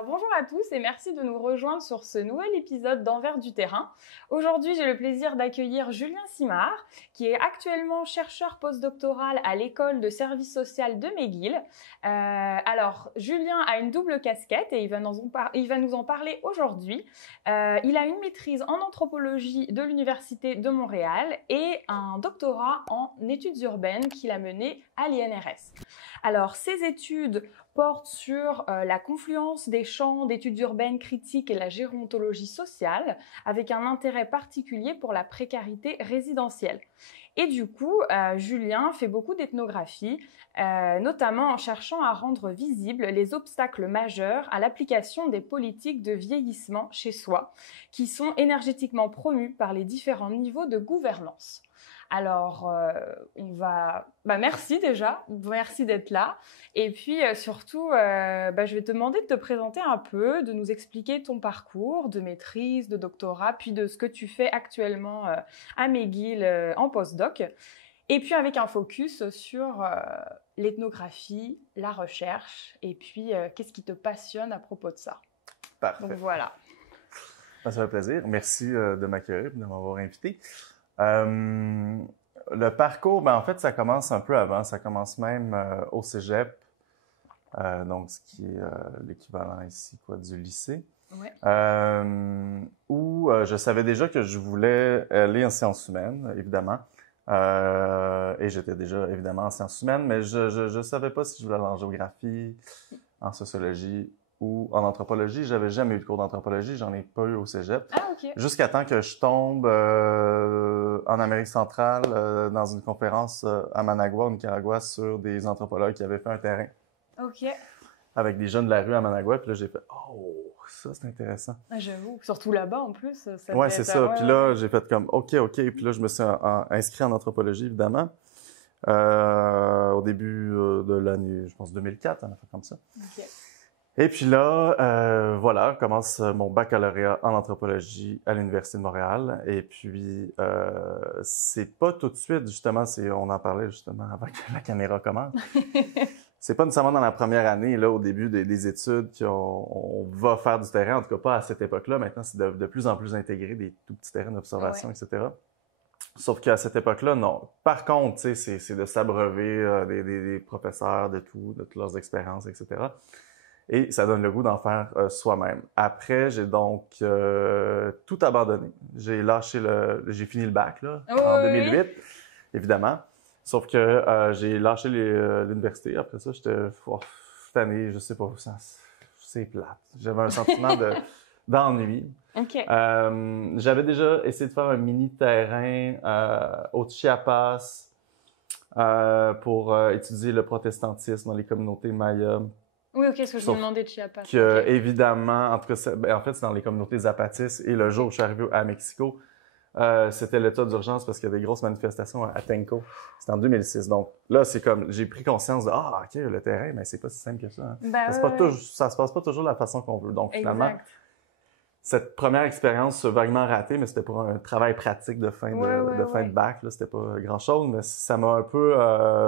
Alors bonjour à tous et merci de nous rejoindre sur ce nouvel épisode d'Envers du terrain. Aujourd'hui, j'ai le plaisir d'accueillir Julien Simard, qui est actuellement chercheur postdoctoral à l'école de service social de McGill. Alors, Julien a une double casquette et il va nous en parler aujourd'hui. Il a une maîtrise en anthropologie de l'Université de Montréal et un doctorat en études urbaines qu'il a mené à l'INRS. Alors, ces études portent sur la confluence des champs d'études urbaines critiques et la gérontologie sociale, avec un intérêt particulier pour la précarité résidentielle. Et du coup, Julien fait beaucoup d'ethnographie, notamment en cherchant à rendre visibles les obstacles majeurs à l'application des politiques de vieillissement chez soi, qui sont énergétiquement promues par les différents niveaux de gouvernance. Alors, merci déjà, merci d'être là. Et puis surtout, je vais te demander de te présenter un peu, de nous expliquer ton parcours de maîtrise, de doctorat, puis de ce que tu fais actuellement à McGill en postdoc. Et puis avec un focus sur l'ethnographie, la recherche, et puis qu'est-ce qui te passionne à propos de ça. Parfait. Donc voilà. Ça fait plaisir. Merci de m'accueillir et de m'avoir invité. Le parcours, en fait, ça commence un peu avant. Ça commence même au cégep, donc ce qui est l'équivalent ici du lycée, ouais. Où je savais déjà que je voulais aller en sciences humaines, évidemment. Et j'étais déjà évidemment en sciences humaines, mais je savais pas si je voulais aller en géographie, en sociologie ou en anthropologie. J'avais jamais eu de cours d'anthropologie, j'en ai pas eu au cégep. Ah, ok. Jusqu'à temps que je tombe en Amérique centrale dans une conférence à Managua, au Nicaragua, sur des anthropologues qui avaient fait un terrain. Ok. Avec des jeunes de la rue à Managua, puis là j'ai fait « Oh, ça c'est intéressant ». J'avoue, surtout là-bas en plus. Ouais, c'est ça. Puis là, j'ai fait comme « OK ». Puis là, je me suis inscrit en anthropologie, évidemment. Au début de l'année, je pense 2004, un affaire comme ça. Ok. Et puis là, voilà, commence mon baccalauréat en anthropologie à l'Université de Montréal. Et puis, c'est pas tout de suite, justement, on en parlait justement avant que la caméra commence. C'est pas nécessairement dans la première année, là, au début des études, qu'on va faire du terrain, en tout cas pas à cette époque-là. Maintenant, c'est de plus en plus intégré, des tout petits terrains d'observation, ouais. etc. Sauf qu'à cette époque-là, non. Par contre, tu sais, c'est de s'abreuver des professeurs, de toutes leurs expériences, etc. Et ça donne le goût d'en faire soi-même. Après, j'ai donc tout abandonné. J'ai fini le bac là, en 2008, évidemment. Sauf que j'ai lâché l'université. Après ça, j'étais cette année, je sais pas, c'est plate. J'avais un sentiment d'ennui. Okay. J'avais déjà essayé de faire un mini terrain au Chiapas pour étudier le protestantisme dans les communautés mayas. Oui, ok, ce que je me demandais de Chiapas. Que, évidemment, en tout cas, en fait, c'est dans les communautés zapatistes. Et le jour où je suis arrivé à Mexico, c'était l'état d'urgence parce qu'il y a des grosses manifestations à Tenco. C'était en 2006. Donc là, c'est comme, j'ai pris conscience de, OK, le terrain, mais c'est pas si simple que ça. Hein. Ça se passe pas toujours de la façon qu'on veut. Donc, finalement, cette première expérience vaguement ratée, mais c'était pour un travail pratique de fin de bac, là, c'était pas grand-chose, mais ça m'a un peu,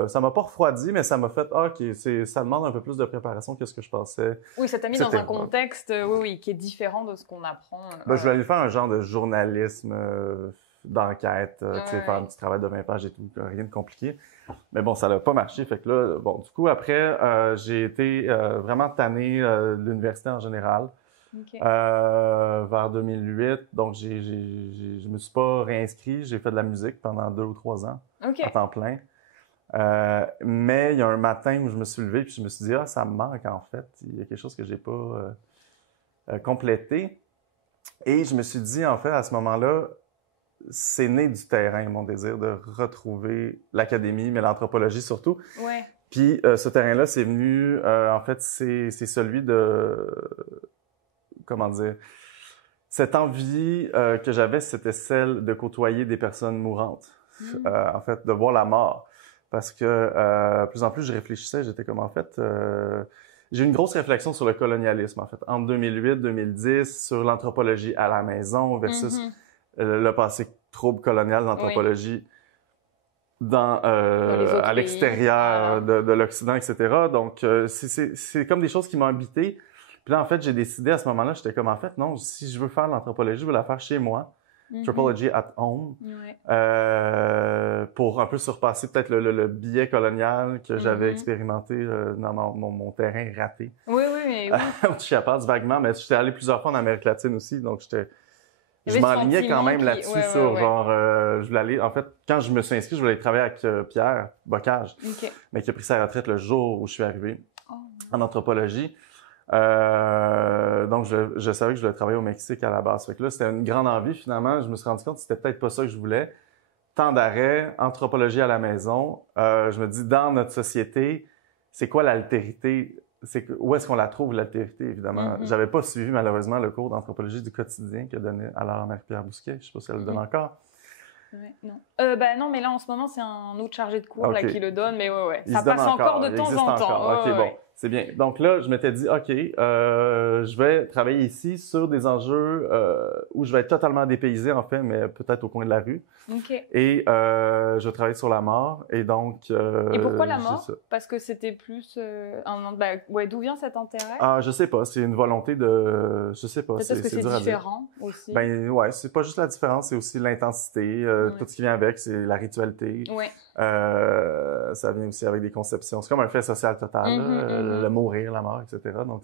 ça m'a pas refroidi, mais ça m'a fait, OK, ça demande un peu plus de préparation que ce que je pensais. Oui, ça t'a mis dans un contexte, qui est différent de ce qu'on apprend. Je voulais aller faire un genre de journalisme d'enquête, tu sais, faire un petit travail de 20 pages et tout, rien de compliqué. Mais bon, ça n'a pas marché, fait que là, bon, du coup, après, j'ai été vraiment tanné de l'université en général. Okay. Vers 2008, donc je me suis pas réinscrit, j'ai fait de la musique pendant 2 ou 3 ans, okay. à temps plein. Mais il y a un matin où je me suis levé puis je me suis dit ça me manque en fait, il y a quelque chose que j'ai pas complété. Et je me suis dit en fait à ce moment-là, c'est né du terrain mon désir de retrouver l'académie, mais l'anthropologie surtout. Ouais. Puis ce terrain-là, c'est venu en fait c'est celui de comment dire, cette envie que j'avais, c'était celle de côtoyer des personnes mourantes. En fait, de voir la mort. Parce que plus en plus, je réfléchissais, j'étais comme en fait... j'ai eu une grosse réflexion sur le colonialisme, en fait, entre 2008-2010, sur l'anthropologie à la maison versus le passé trouble colonial d'anthropologie à l'extérieur de l'Occident, etc. Donc, c'est comme des choses qui m'ont habité. Puis là, en fait, j'ai décidé à ce moment-là, j'étais comme, en fait, non, si je veux faire l'anthropologie, je veux la faire chez moi. Anthropology at home. Pour un peu surpasser peut-être le biais colonial que j'avais expérimenté dans mon terrain raté. Oui, mais oui. Au Chiapas, vaguement, mais j'étais allé plusieurs fois en Amérique latine aussi, donc je m'enlignais quand même là-dessus sur genre, je voulais aller, en fait, quand je me suis inscrit, je voulais aller travailler avec Pierre Bocage, mais qui a pris sa retraite le jour où je suis arrivé en anthropologie. Donc, je savais que je voulais travailler au Mexique à la base. Fait que là, c'était une grande envie, finalement. Je me suis rendu compte que c'était peut-être pas ça que je voulais. Temps d'arrêt, anthropologie à la maison. Je me dis, dans notre société, c'est quoi l'altérité? Où est-ce qu'on la trouve, l'altérité, évidemment? J'avais pas suivi, malheureusement, le cours d'anthropologie du quotidien que donnait alors Marie-Pierre Bousquet. Je sais pas si elle le donne encore. Non. Non, mais là, en ce moment, c'est un autre chargé de cours là, qui le donne, mais ça passe encore de temps en temps. OK, bon. C'est bien. Donc là, je m'étais dit, OK, je vais travailler ici sur des enjeux où je vais être totalement dépaysé, en fait, mais peut-être au coin de la rue. Et je vais travailler sur la mort. Et donc... et pourquoi la mort? Parce que c'était plus... d'où vient cet intérêt? Je sais pas. C'est une volonté de... Je sais pas. Peut-être parce que c'est différent aussi. Ben ouais, c'est pas juste la différence, c'est aussi l'intensité. Tout ce qui vient avec, c'est la ritualité. Ça vient aussi avec des conceptions. C'est comme un fait social total, le mourir, la mort, etc. Donc,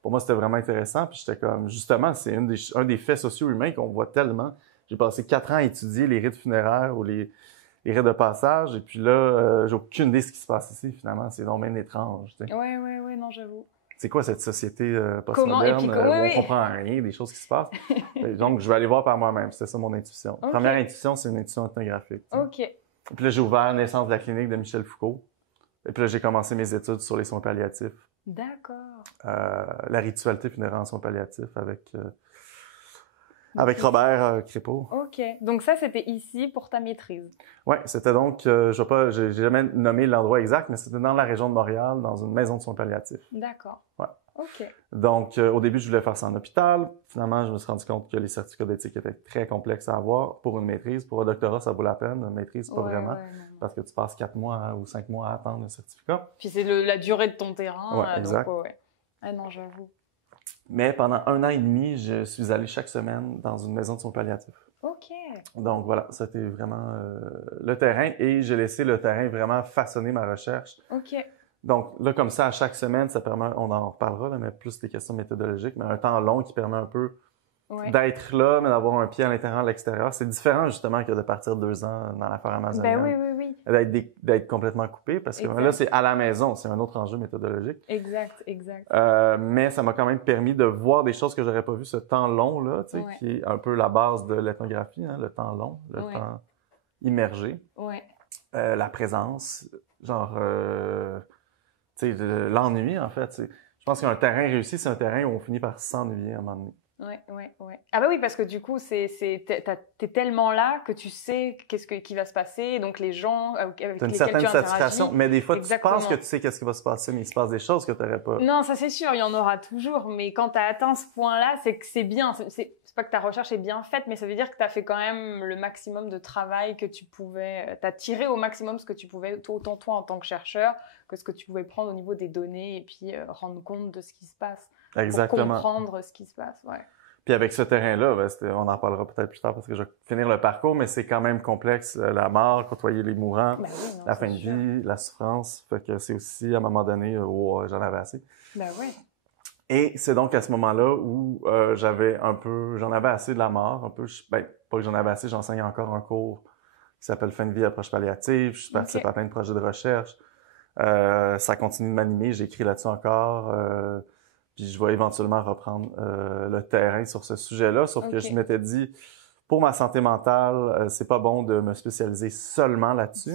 pour moi, c'était vraiment intéressant. Puis j'étais comme, justement, c'est un des faits sociaux humains qu'on voit tellement. J'ai passé 4 ans à étudier les rites funéraires ou les rites de passage. Et puis là, j'ai aucune idée de ce qui se passe ici, finalement. C'est donc bien étrange. Oui, non, j'avoue. C'est quoi cette société postmoderne où on comprend rien des choses qui se passent? Donc, je vais aller voir par moi-même. C'était ça mon intuition. Première intuition, c'est une intuition ethnographique. Puis là, j'ai ouvert Naissance de la clinique de Michel Foucault. Et puis là, j'ai commencé mes études sur les soins palliatifs. D'accord. La ritualité funéraire en soins palliatifs avec Robert Crépeau. OK. Donc ça, c'était ici pour ta maîtrise. Oui, c'était donc, j'ai jamais nommé l'endroit exact, mais c'était dans la région de Montréal, dans une maison de soins palliatifs. D'accord. Ouais. OK. Donc, au début, je voulais faire ça en hôpital. Finalement, je me suis rendu compte que les certificats d'éthique étaient très complexes à avoir pour une maîtrise. Pour un doctorat, ça vaut la peine. Une maîtrise, pas vraiment. Parce que tu passes 4 mois ou 5 mois à attendre le certificat. Puis c'est la durée de ton terrain. Ouais, exact. Donc, Ah non, j'avoue. Mais pendant 1 an et demi, je suis allé chaque semaine dans une maison de soins palliatifs. OK. Donc voilà, c'était vraiment le terrain et j'ai laissé le terrain vraiment façonner ma recherche. OK. Donc là, comme ça, à chaque semaine, ça permet, on en reparlera, là, mais plus des questions méthodologiques, mais un temps long qui permet un peu d'être là, mais d'avoir un pied à l'intérieur, à l'extérieur. C'est différent justement que de partir 2 ans dans la forêt amazonienne. Ben oui. D'être complètement coupé, parce que là, c'est à la maison, c'est un autre enjeu méthodologique. Exact. Mais ça m'a quand même permis de voir des choses que j'aurais pas vues ce temps long-là, tu sais, qui est un peu la base de l'ethnographie, hein, le temps long, le temps immergé. La présence, genre... tu sais, l'ennui, en fait. Je pense qu'un terrain réussi, c'est un terrain où on finit par s'ennuyer à un moment donné. Ouais. Ah bah oui, parce que du coup, t'es tellement là que tu sais qui va se passer, donc les gens avec lesquels tu interagis. T'as une certaine satisfaction, mais des fois, tu penses que tu sais qu'est-ce qui va se passer, mais il se passe des choses que t'aurais pas. Non, ça c'est sûr, il y en aura toujours, mais quand t'as atteint ce point-là, c'est que c'est bien. C'est pas que ta recherche est bien faite, mais ça veut dire que t'as fait quand même le maximum de travail que tu pouvais. T'as tiré au maximum ce que tu pouvais, autant toi en tant que chercheur, que ce que tu pouvais prendre au niveau des données et puis rendre compte de ce qui se passe. Exactement. Pour comprendre ce qui se passe, Puis avec ce terrain-là, on en parlera peut-être plus tard parce que je vais finir le parcours, mais c'est quand même complexe. La mort, côtoyer les mourants, la fin de vie, la souffrance. Fait que c'est aussi, à un moment donné, j'en avais assez. Et c'est donc à ce moment-là où j'en avais assez de la mort, un peu. Pas que j'en avais assez, j'enseigne encore un cours qui s'appelle Fin de vie, approche palliative. Je participe à plein de projets de recherche. Ça continue de m'animer, j'écris là-dessus encore. Puis je vais éventuellement reprendre le terrain sur ce sujet-là, sauf que je m'étais dit, pour ma santé mentale, c'est pas bon de me spécialiser seulement là-dessus,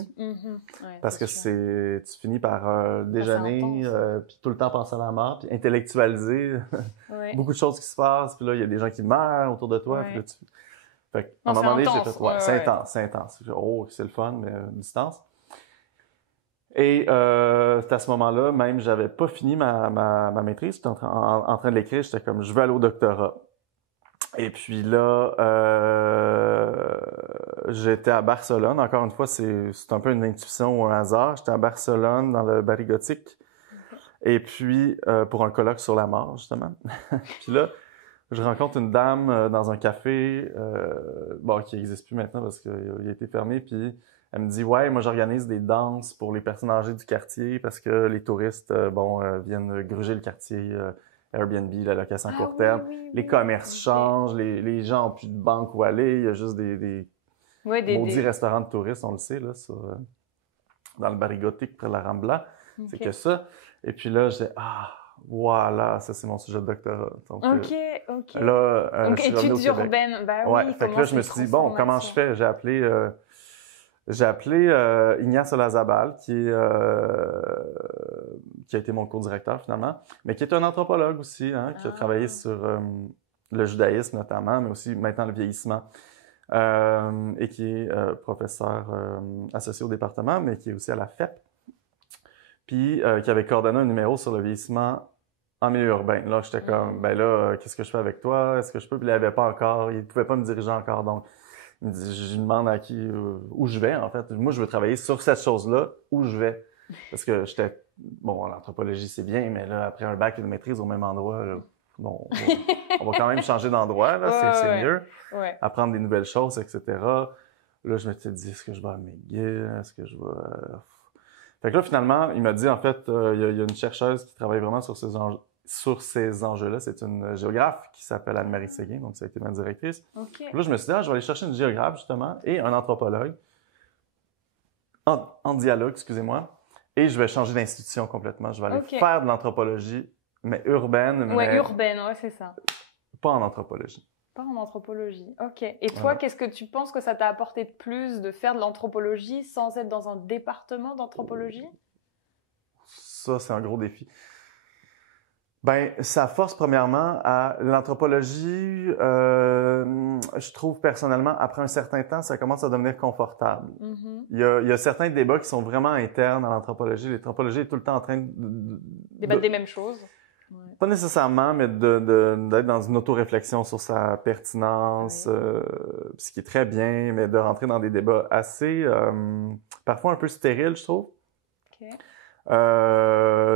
parce que tu finis par déjeuner, puis tout le temps penser à la mort, puis intellectualiser beaucoup de choses qui se passent, puis là il y a des gens qui meurent autour de toi, puis là fait qu'à un moment donné j'ai fait c'est intense, c'est le fun, mais distance. Et c'est à ce moment-là, même, j'avais pas fini ma maîtrise. J'étais en train de l'écrire. J'étais comme, je veux aller au doctorat. Et puis là, j'étais à Barcelone. Encore une fois, c'est un peu une intuition ou un hasard. J'étais à Barcelone, dans le Barri Gothique. Et puis, pour un colloque sur la mort, justement. Puis là, je rencontre une dame dans un café, bon, qui n'existe plus maintenant parce qu'il a été fermé, puis elle me dit « Ouais, moi j'organise des danses pour les personnes âgées du quartier parce que les touristes, viennent gruger le quartier, Airbnb, la location à court terme. Les commerces changent, les gens n'ont plus de banque où aller, il y a juste des maudits restaurants de touristes, on le sait, là, dans le Barigotique, près de la Rambla. C'est que ça. Et puis là, je dis « Ah, voilà, ça c'est mon sujet de doctorat. » Donc, là, donc études urbaines, bah oui. Ouais, fait que là, je me suis dit, bon, comment je fais? J'ai appelé Ignace Olazabal, qui a été mon co-directeur finalement, mais qui est un anthropologue aussi, hein, qui a travaillé sur le judaïsme notamment, mais aussi maintenant le vieillissement, et qui est professeur associé au département, mais qui est aussi à la FEP, puis qui avait coordonné un numéro sur le vieillissement en milieu urbain. Là, j'étais comme, ben là, qu'est-ce que je fais avec toi? Est-ce que je peux? Puis il n'avait pas encore, il pouvait pas me diriger encore, donc il me dit, je lui demande à qui, où je vais, en fait. Moi, je veux travailler sur cette chose-là, où je vais. Parce que bon, l'anthropologie, c'est bien, mais là, après un bac et une maîtrise au même endroit, là, bon, on va quand même changer d'endroit, là, c'est mieux. Ouais. Apprendre des nouvelles choses, etc. Là, je m'étais dit, est-ce que je vais à McGill? Est-ce que je vais... Fait que là, finalement, il m'a dit, en fait, il y a une chercheuse qui travaille vraiment sur ces enjeux-là. C'est une géographe qui s'appelle Anne-Marie Séguin, donc ça a été ma directrice. Là, je me suis dit, je vais aller chercher une géographe, justement, et un anthropologue, en dialogue, excusez-moi, et je vais changer d'institution complètement. Je vais aller faire de l'anthropologie, mais urbaine. Ouais, urbaine, ouais, c'est ça. Pas en anthropologie. Pas en anthropologie, ok. Et toi, qu'est-ce que tu penses que ça t'a apporté de plus de faire de l'anthropologie sans être dans un département d'anthropologie? Ça, c'est un gros défi. Ben, ça force premièrement à l'anthropologie. Je trouve personnellement, après un certain temps, ça commence à devenir confortable. Il y a certains débats qui sont vraiment internes à l'anthropologie. L'anthropologie est tout le temps en train de débattre des mêmes choses. Ouais. Pas nécessairement, mais d'être dans une auto-réflexion sur sa pertinence, ce qui est très bien, mais de rentrer dans des débats assez, parfois un peu stériles, je trouve.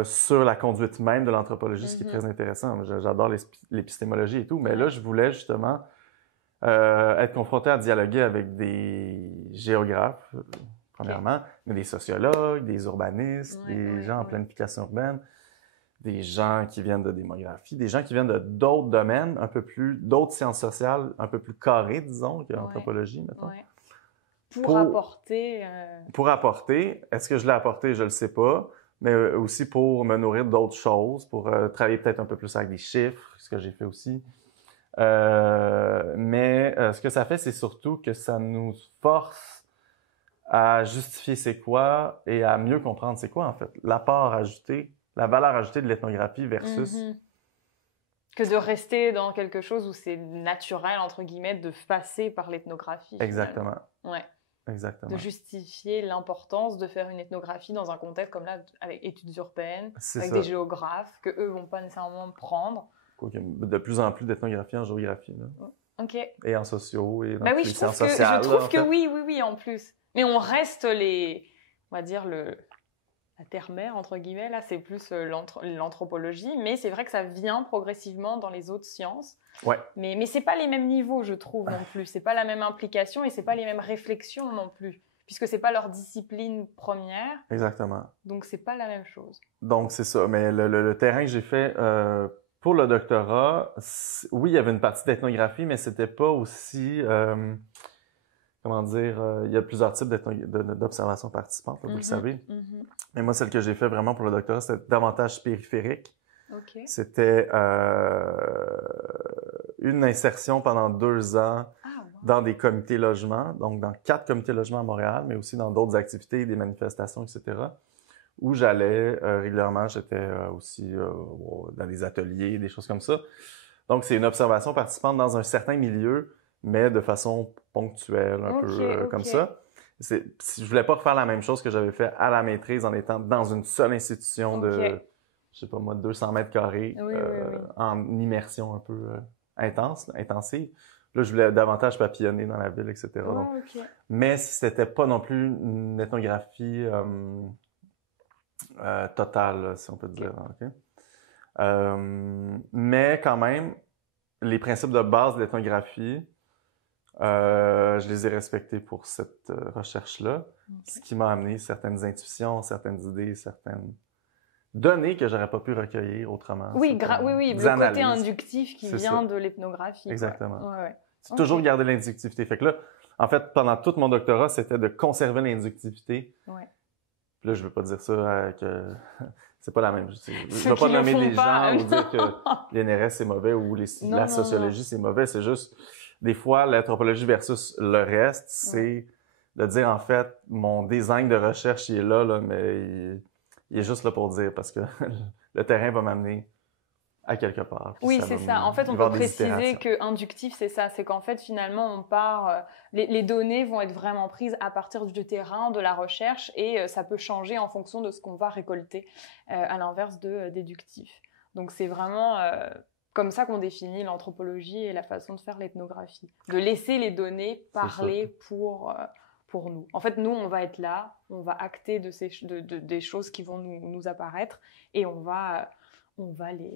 Sur la conduite même de l'anthropologie, ce qui est très intéressant. J'adore l'épistémologie et tout, mais là, je voulais justement être confronté à dialoguer avec des géographes, premièrement, mais des sociologues, des urbanistes, des gens en planification urbaine, des gens qui viennent de démographie, des gens qui viennent de d'autres domaines, d'autres sciences sociales, un peu plus carrées, disons, que l'anthropologie, mettons. Pour apporter... Pour apporter. Est-ce que je l'ai apporté? Je le sais pas. Mais aussi pour me nourrir d'autres choses, pour travailler peut-être un peu plus avec des chiffres, ce que j'ai fait aussi. Mais ce que ça fait, c'est surtout que ça nous force à justifier c'est quoi et à mieux comprendre c'est quoi, en fait. L'apport ajouté, la valeur ajoutée de l'ethnographie versus... Que de rester dans quelque chose où c'est naturel, entre guillemets, de passer par l'ethnographie. Exactement. Ouais. Exactement. De justifier l'importance de faire une ethnographie dans un contexte comme là, avec études urbaines, avec des géographes que eux vont pas nécessairement prendre. Il y a de plus en plus d'ethnographie en géographie. Là. Ok. Et en sociaux, et dans les sciences sociales. Je trouve que oui, en plus. Mais on reste on va dire la terre-mère, entre guillemets, là, c'est plus l'anthropologie, mais c'est vrai que ça vient progressivement dans les autres sciences. Ouais. Mais c'est pas les mêmes niveaux, je trouve, non plus. C'est pas la même implication et c'est pas les mêmes réflexions non plus, puisque c'est pas leur discipline première. Exactement. Donc, c'est pas la même chose. Donc, c'est ça. Mais le terrain que j'ai fait pour le doctorat, oui, il y avait une partie d'ethnographie, mais c'était pas aussi... comment dire, il y a plusieurs types d'observations participantes, vous le savez. Mais moi, celle que j'ai fait vraiment pour le doctorat, c'était davantage périphérique. C'était une insertion pendant 2 ans dans des comités logements, donc dans 4 comités logements à Montréal, mais aussi dans d'autres activités, des manifestations, etc., où j'allais régulièrement. J'étais aussi dans des ateliers, des choses comme ça. Donc, c'est une observation participante dans un certain milieu, mais de façon ponctuelle, un peu comme ça. Je voulais pas refaire la même chose que j'avais fait à la maîtrise en étant dans une seule institution de, je sais pas moi, 200 mètres carrés, en immersion un peu intensive. Là, je voulais davantage papillonner dans la ville, etc. Donc, mais c'était pas non plus une ethnographie totale, si on peut dire. Okay. Mais quand même, les principes de base de l'ethnographie, je les ai respectés pour cette recherche-là, ce qui m'a amené certaines intuitions, certaines idées, certaines données que j'aurais pas pu recueillir autrement. Oui, oui, le côté inductif qui vient de l'ethnographie. Exactement. Ouais. C'est toujours garder l'inductivité. Fait que là, en fait, pendant tout mon doctorat, c'était de conserver l'inductivité. Ouais. Puis là, je veux pas dire ça que c'est pas la même. Je veux pas nommer les gens ou dire que l'NRS c'est mauvais ou la sociologie c'est mauvais. C'est juste, des fois, l'anthropologie versus le reste, c'est de dire, en fait, mon design de recherche, il est là, mais il est juste là pour dire, parce que le terrain va m'amener à quelque part. Oui, c'est ça. En fait, on peut préciser que inductif, c'est ça. C'est qu'en fait, finalement, on part... les données vont être vraiment prises à partir du terrain, de la recherche, et ça peut changer en fonction de ce qu'on va récolter, à l'inverse de déductif. Donc, c'est vraiment comme ça qu'on définit l'anthropologie et la façon de faire l'ethnographie. De laisser les données parler pour nous. En fait, nous, on va être là, on va acter des choses qui vont nous apparaître, et on va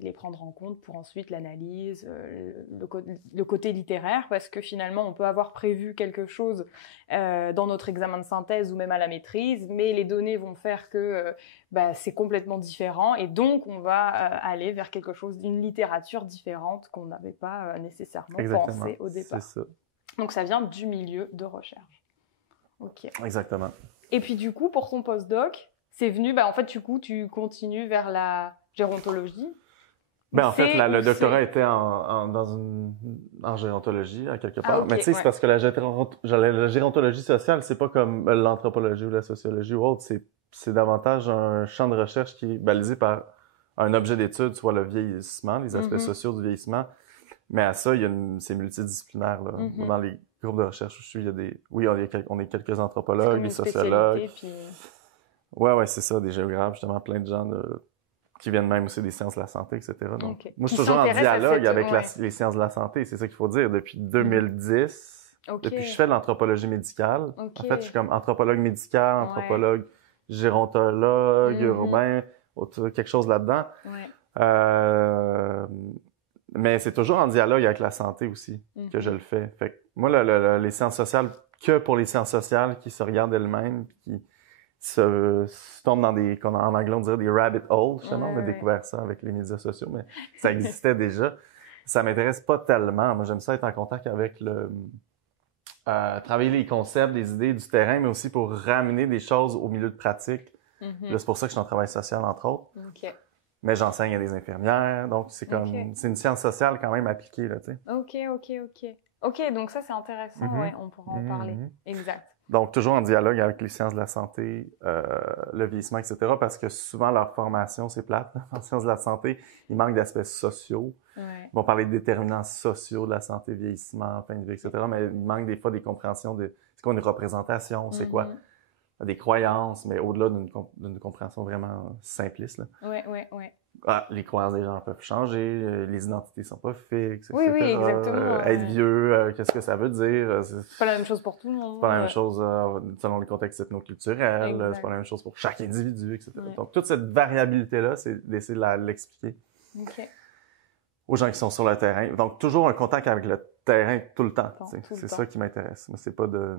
les prendre en compte pour ensuite l'analyse, le côté littéraire, parce que finalement, on peut avoir prévu quelque chose dans notre examen de synthèse ou même à la maîtrise, mais les données vont faire que c'est complètement différent, et donc on va aller vers quelque chose d'une littérature différente qu'on n'avait pas nécessairement pensé au départ. C'est ça. Donc ça vient du milieu de recherche. Ok. Exactement. Et puis du coup, pour ton postdoc, c'est venu, en fait, du coup, tu continues vers la gérontologie. En fait, le doctorat était en gérontologie, à quelque part. Mais tu sais, c'est parce que la gérontologie sociale, c'est pas comme l'anthropologie ou la sociologie ou autre. C'est davantage un champ de recherche qui est balisé par un objet d'étude, soit le vieillissement, les aspects sociaux du vieillissement. Mais à ça, c'est multidisciplinaire, là. Dans les groupes de recherche où je suis, on est quelques anthropologues, des sociologues. Ouais, c'est ça, des géographes, justement, plein de gens qui viennent même aussi des sciences de la santé, etc. Donc, moi, je suis toujours en dialogue avec les sciences de la santé, c'est ça qu'il faut dire, depuis 2010, depuis que je fais de l'anthropologie médicale. En fait, je suis comme anthropologue médical, anthropologue gérontologue, urbain, quelque chose là-dedans. Mais c'est toujours en dialogue avec la santé aussi que je le fais. Fait que moi, les sciences sociales, que pour les sciences sociales qui se regardent elles-mêmes, qui se tombent dans en anglais on dirait des rabbit holes, justement. On a découvert ça avec les médias sociaux, mais ça existait déjà. Ça m'intéresse pas tellement. Moi, j'aime ça être en contact avec travailler les concepts, les idées du terrain, mais aussi pour ramener des choses au milieu de pratique. Là, c'est pour ça que je suis en travail social, entre autres. Mais j'enseigne à des infirmières, donc c'est comme c'est une science sociale quand même appliquée, là, tu sais. Ok, donc ça c'est intéressant, on pourra en parler. Exact. Donc toujours en dialogue avec les sciences de la santé, le vieillissement, etc. Parce que souvent leur formation c'est plate en sciences de la santé, il manque d'aspects sociaux. Ils vont parler de déterminants sociaux de la santé, vieillissement, fin de vie, etc. Mais il manque des fois des compréhensions de c'est quoi une représentation, c'est quoi des croyances, mais au-delà d'une compréhension vraiment simpliste, là. Les croyances des gens peuvent changer, les identités sont pas fixes, etc. Oui, exactement. Être vieux, qu'est-ce que ça veut dire? C'est pas la même chose pour tout le monde. C'est pas la même chose selon les contextes ethnoculturels, c'est pas la même chose pour chaque individu, etc. Donc, toute cette variabilité-là, c'est d'essayer de l'expliquer aux gens qui sont sur le terrain. Donc, toujours un contact avec le terrain tout le temps. C'est ça qui m'intéresse. Mais c'est pas de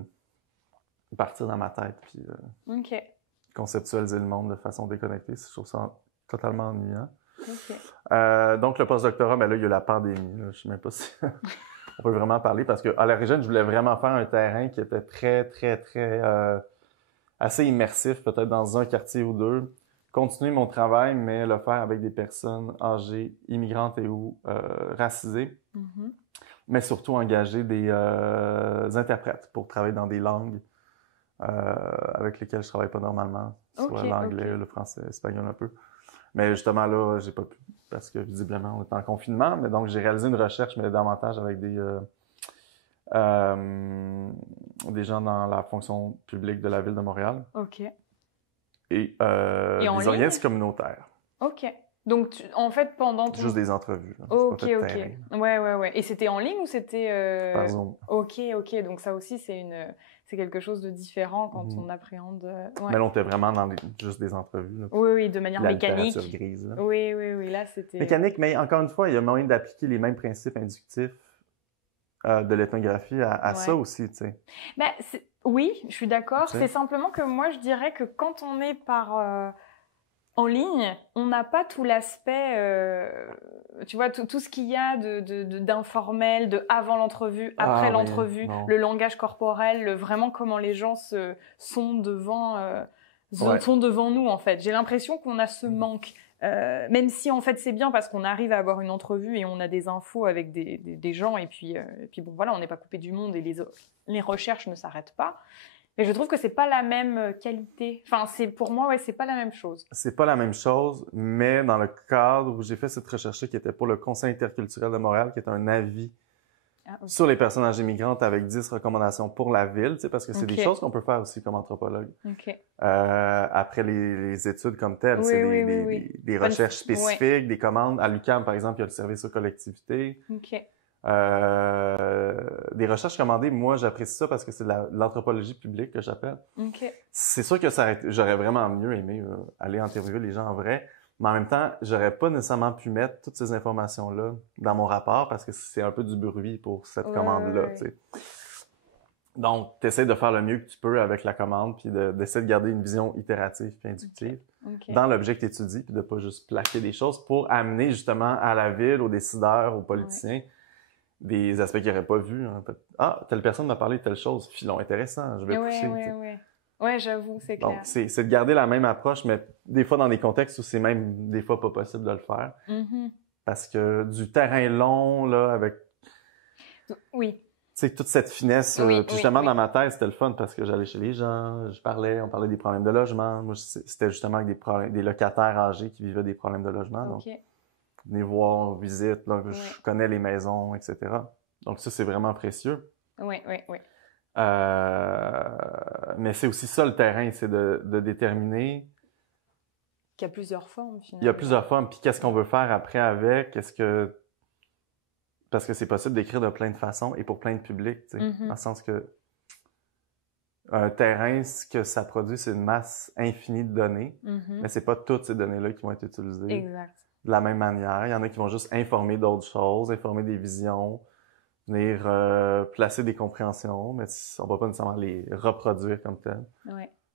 partir dans ma tête puis conceptualiser le monde de façon déconnectée. Je trouve ça totalement ennuyant. Donc, le postdoctorat, là, il y a la pandémie. Là. Je sais même pas si on peut vraiment parler parce que à l'origine, je voulais vraiment faire un terrain qui était très, très, très assez immersif, peut-être dans un quartier ou deux. Continuer mon travail, mais le faire avec des personnes âgées, immigrantes et ou racisées. Mais surtout engager des interprètes pour travailler dans des langues avec lesquelles je travaille pas normalement, soit l'anglais, le français, l'espagnol un peu. Mais justement là, j'ai pas pu parce que visiblement on est en confinement, mais donc j'ai réalisé une recherche mais davantage avec des gens dans la fonction publique de la ville de Montréal. Et des organismes communautaires. Donc, en fait, pendant Juste des entrevues. Là. Ouais. Et c'était en ligne ou c'était... Par Zoom. Ok. Donc ça aussi, c'est c'est quelque chose de différent quand on appréhende. Mais là, on était vraiment dans juste des entrevues. Là, oui, de manière mécanique. Grise, là. Oui, là, c'était... Mécanique, mais encore une fois, il y a moyen d'appliquer les mêmes principes inductifs de l'ethnographie à ça aussi, tu sais. Ben, oui, je suis d'accord. C'est simplement que moi, je dirais que quand on est en ligne, on n'a pas tout l'aspect, tu vois, tout ce qu'il y a d'informel, de avant l'entrevue, après l'entrevue, le langage corporel, vraiment comment les gens sont devant nous, en fait. J'ai l'impression qu'on a ce manque. Même si en fait c'est bien parce qu'on arrive à avoir une entrevue et on a des infos avec des gens et puis bon voilà, on n'est pas coupé du monde et les recherches ne s'arrêtent pas. Mais je trouve que c'est pas la même qualité. Enfin, pour moi, c'est pas la même chose. C'est pas la même chose, mais dans le cadre où j'ai fait cette recherche-là qui était pour le Conseil interculturel de Montréal, qui est un avis sur les personnes âgées migrantes avec 10 recommandations pour la ville, tu sais, parce que c'est des choses qu'on peut faire aussi comme anthropologue. Après les études comme telles, c'est des recherches spécifiques, des commandes. À l'UQAM, par exemple, il y a le service aux collectivités. Des recherches commandées, moi, j'apprécie ça parce que c'est de l'anthropologie publique que j'appelle. C'est sûr que j'aurais vraiment mieux aimé aller interviewer les gens en vrai. Mais en même temps, j'aurais pas nécessairement pu mettre toutes ces informations-là dans mon rapport parce que c'est un peu du bruit pour cette commande-là, tu sais. Donc, tu essaies de faire le mieux que tu peux avec la commande puis d'essayer de garder une vision itérative puis inductive dans l'objet que tu étudies puis de pas juste plaquer des choses pour amener justement à la ville, aux décideurs, aux politiciens des aspects qu'ils n'auraient pas vus. Hein. Ah, telle personne m'a parlé de telle chose. Filon, intéressant, je vais pousser. Ouais, j'avoue, c'est clair. Donc, c'est de garder la même approche, mais des fois dans des contextes où c'est même des fois pas possible de le faire. Parce que du terrain long, là, avec... Tu sais, toute cette finesse. Puis justement, dans ma thèse, c'était le fun parce que j'allais chez les gens, on parlait des problèmes de logement. Moi, c'était justement avec des locataires âgés qui vivaient des problèmes de logement. Donc, venez voir, visite, là, je connais les maisons, etc. Donc, ça, c'est vraiment précieux. Oui. Mais c'est aussi ça le terrain, c'est de déterminer qu'il y a plusieurs formes finalement. Il y a plusieurs formes, puis qu'est-ce qu'on veut faire après avec, parce que c'est possible d'écrire de plein de façons et pour plein de publics, tu sais, dans le sens que un terrain, ce que ça produit, c'est une masse infinie de données, mais c'est pas toutes ces données-là qui vont être utilisées de la même manière. Il y en a qui vont juste informer d'autres choses, informer des visions, venir placer des compréhensions, mais on va pas nécessairement les reproduire comme telles.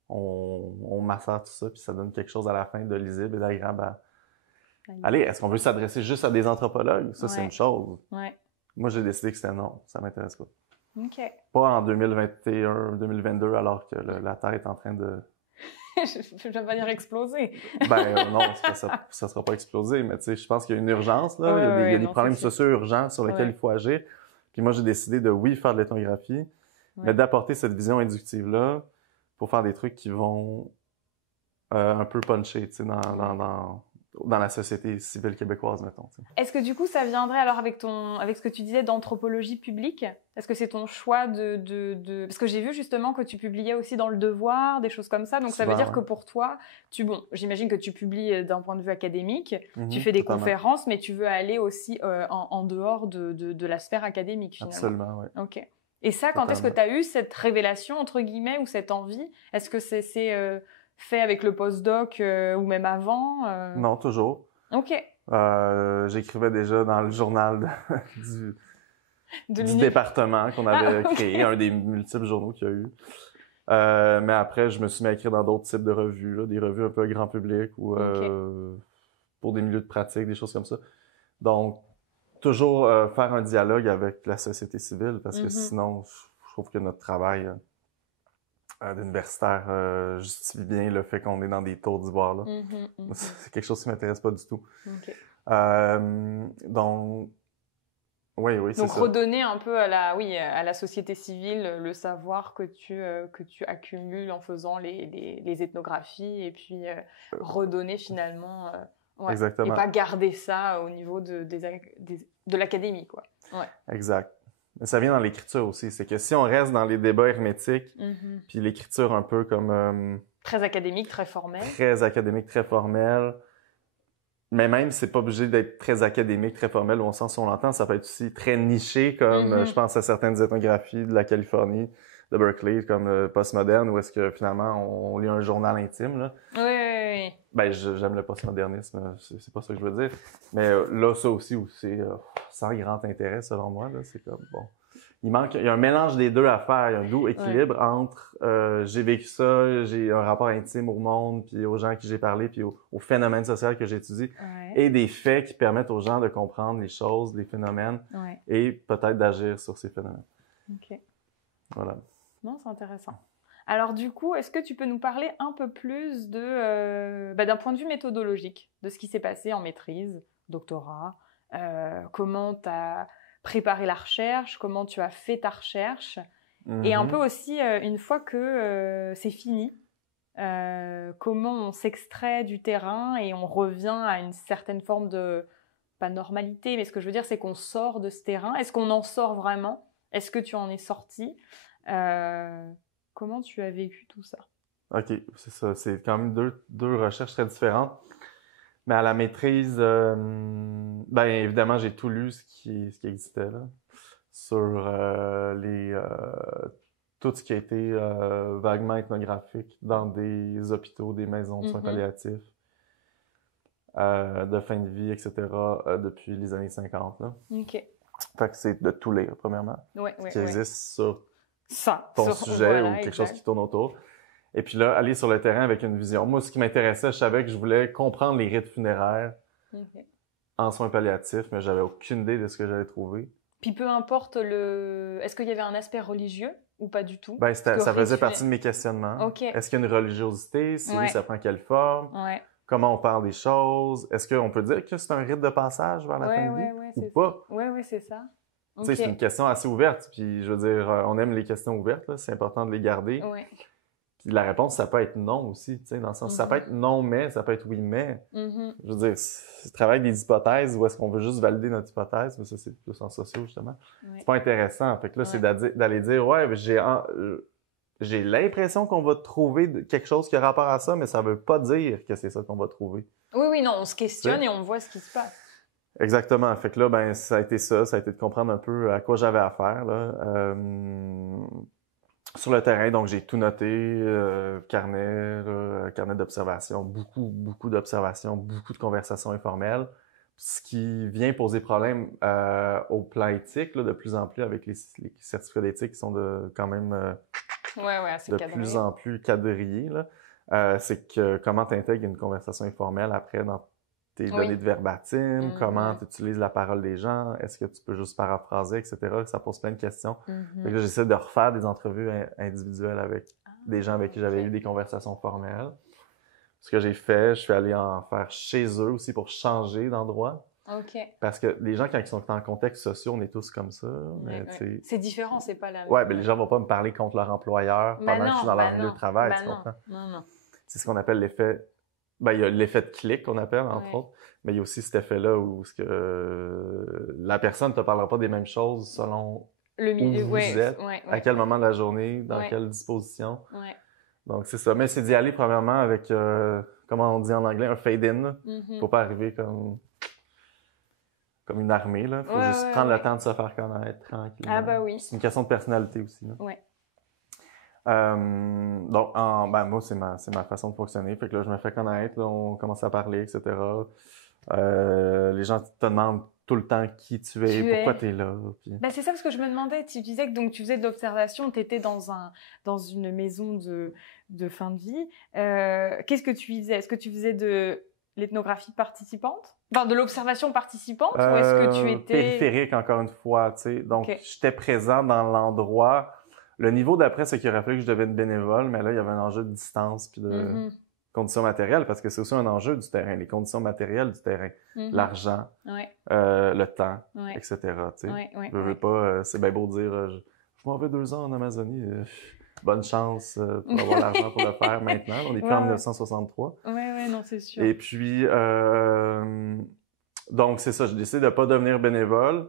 On macère tout ça, puis ça donne quelque chose à la fin de lisible et d'agréable. Allez, est-ce qu'on veut s'adresser juste à des anthropologues? Ça, c'est une chose. Moi, j'ai décidé que c'était non, ça m'intéresse pas. Pas en 2021, 2022, alors que la Terre est en train de... Je vais pas dire exploser. Non, ça sera pas explosé, mais tu sais, je pense qu'il y a une urgence, là. Il y a des problèmes sociaux urgents sur lesquels il faut agir. Puis moi, j'ai décidé de, faire de l'ethnographie, mais d'apporter cette vision inductive-là pour faire des trucs qui vont un peu puncher, tu sais, dans la société civile québécoise, mettons. T'sais. Est-ce que du coup, ça viendrait alors avec ce que tu disais d'anthropologie publique? Est-ce que c'est ton choix Parce que j'ai vu justement que tu publiais aussi dans Le Devoir, des choses comme ça. Donc ça veut dire que pour toi, j'imagine que tu publies d'un point de vue académique, tu fais des conférences, mais tu veux aller aussi en dehors de la sphère académique finalement. Absolument, oui. Ok. Et ça, quand est-ce que tu as eu cette révélation, entre guillemets, ou cette envie? Est-ce que c'est fait avec le postdoc ou même avant? Non, toujours. Ok. J'écrivais déjà dans le journal du département qu'on avait créé, un des multiples journaux qu'il y a eu. Mais après, je me suis mis à écrire dans d'autres types de revues, là, des revues un peu grand public ou pour des milieux de pratique, des choses comme ça. Donc, toujours faire un dialogue avec la société civile parce que sinon, je trouve que notre travail d'universitaire justifie bien le fait qu'on est dans des tours d'ivoire, là. C'est quelque chose qui m'intéresse pas du tout. Donc, oui, c'est ça. Donc, redonner un peu à la société civile le savoir que tu accumules en faisant les ethnographies et puis redonner finalement... Exactement. Et pas garder ça au niveau de l'académie, quoi. Exact. Mais ça vient dans l'écriture aussi. C'est que si on reste dans les débats hermétiques, puis l'écriture un peu comme... très académique, très formelle. Très académique, très formelle. Mais même, c'est pas obligé d'être très académique, très formel, au sens où on l'entend. Ça peut être aussi très niché, comme je pense à certaines ethnographies de la Californie, de Berkeley, comme le postmoderne, où est-ce que finalement on lit un journal intime, là. Oui. Ben, j'aime le postmodernisme, c'est pas ça que je veux dire. Mais là, ça aussi, c'est sans grand intérêt, selon moi, là. C'est comme, bon. Il y a un mélange des deux à faire. Il y a un doux équilibre entre j'ai vécu ça, j'ai un rapport intime au monde, puis aux gens à qui j'ai parlé, puis aux phénomènes sociaux que j'étudie, et des faits qui permettent aux gens de comprendre les choses, les phénomènes, et peut-être d'agir sur ces phénomènes. OK. Voilà. Non, c'est intéressant. Alors du coup, est-ce que tu peux nous parler un peu plus d'un point de vue méthodologique, de ce qui s'est passé en maîtrise, doctorat, comment tu as préparé la recherche, comment tu as fait ta recherche, et un peu aussi, une fois que c'est fini, comment on s'extrait du terrain et on revient à une certaine forme de, pas normalité, mais ce que je veux dire, c'est qu'on sort de ce terrain. Est-ce qu'on en sort vraiment? Est-ce que tu en es sorti? Comment tu as vécu tout ça? OK, c'est ça. C'est quand même deux recherches très différentes. Mais à la maîtrise, ben évidemment, j'ai tout lu ce qui existait là sur tout ce qui a été vaguement ethnographique dans des hôpitaux, des maisons de soins palliatifs, de fin de vie, etc., depuis les années 50. Là. OK. Fait que c'est de tout lire, premièrement. Ce qui existe sur ton sujet ou quelque chose qui tourne autour. Et puis là, aller sur le terrain avec une vision. Moi, ce qui m'intéressait, je savais que je voulais comprendre les rites funéraires en soins palliatifs, mais j'avais aucune idée de ce que j'allais trouver. Puis peu importe Est-ce qu'il y avait un aspect religieux ou pas du tout? Ben, ça faisait partie de mes questionnements. Okay. Est-ce qu'il y a une religiosité? Si oui, ça prend quelle forme? Comment on parle des choses? Est-ce qu'on peut dire que c'est un rite de passage vers la fin de vie? Ou pas? Oui, c'est ça. Okay. C'est une question assez ouverte. Puis, je veux dire, on aime les questions ouvertes. Là. C'est important de les garder. Puis la réponse, ça peut être non aussi. Dans le sens, ça peut être non, mais, ça peut être oui, mais. Je veux dire, c'est travail des hypothèses ou est-ce qu'on veut juste valider notre hypothèse? Mais ça, c'est plus en sociaux, justement. C'est pas intéressant. Fait que là, c'est d'aller dire, j'ai l'impression qu'on va trouver quelque chose qui a rapport à ça, mais ça veut pas dire que c'est ça qu'on va trouver. Oui, non, on se questionne et on voit ce qui se passe. Exactement. Fait que là, ben, ça a été de comprendre un peu à quoi j'avais affaire, là. Sur le terrain, donc j'ai tout noté, carnet d'observation, beaucoup d'observations, beaucoup de conversations informelles, ce qui vient poser problème au plan éthique, là, de plus en plus avec les certificats d'éthique qui sont quand même de plus en plus quadrillés, là. C'est que comment tu intègres une conversation informelle après dans tes données de verbatim, comment tu utilises la parole des gens, est-ce que tu peux juste paraphraser, etc. Ça pose plein de questions. Fait que là, j'essaie de refaire des entrevues individuelles avec des gens avec qui j'avais eu des conversations formelles. Ce que j'ai fait, je suis allé en faire chez eux aussi pour changer d'endroit. Parce que les gens, quand ils sont en contexte social, on est tous comme ça. Mais c'est différent, c'est pas la même. Ouais, mais les gens vont pas me parler contre leur employeur pendant que je suis dans leur milieu de travail, tu comprends? Non. C'est ce qu'on appelle l'effet... Ben, il y a l'effet de clic qu'on appelle, entre autres, mais il y a aussi cet effet-là où la personne ne te parlera pas des mêmes choses selon où vous êtes, à quel moment de la journée, dans quelle disposition. Donc, c'est ça. Mais c'est d'y aller, premièrement, avec, comment on dit en anglais, un fade-in. Faut pas arriver comme une armée, là. Faut juste prendre le temps de se faire connaître tranquillement. Ah bah oui. C'est une question de personnalité aussi, là. Donc, moi, c'est ma façon de fonctionner. Fait que là, je me fais connaître, là, on commence à parler, etc. Les gens te demandent tout le temps qui tu es, pourquoi tu es là. Puis... Ben, c'est ça, parce que je me demandais, tu disais que donc, tu faisais de l'observation, tu étais dans une maison de fin de vie. Qu'est-ce que tu faisais? Est-ce que tu faisais de l'ethnographie participante? Enfin, de l'observation participante? Ou est-ce que tu étais... Périphérique, encore une fois, tu sais. Donc, j'étais présent dans l'endroit... Le niveau d'après, c'est qu'il aurait fallu que je devienne bénévole, mais là, il y avait un enjeu de distance puis de conditions matérielles, parce que c'est aussi un enjeu du terrain, les conditions matérielles du terrain, l'argent, le temps, etc. Tu sais, je veux pas, c'est bien beau de dire, je m'en vais 2 ans en Amazonie, bonne chance pour avoir l'argent pour le faire maintenant. On est plus en 1963. Non, c'est sûr. Et puis, donc c'est ça, j'ai décidé de pas devenir bénévole.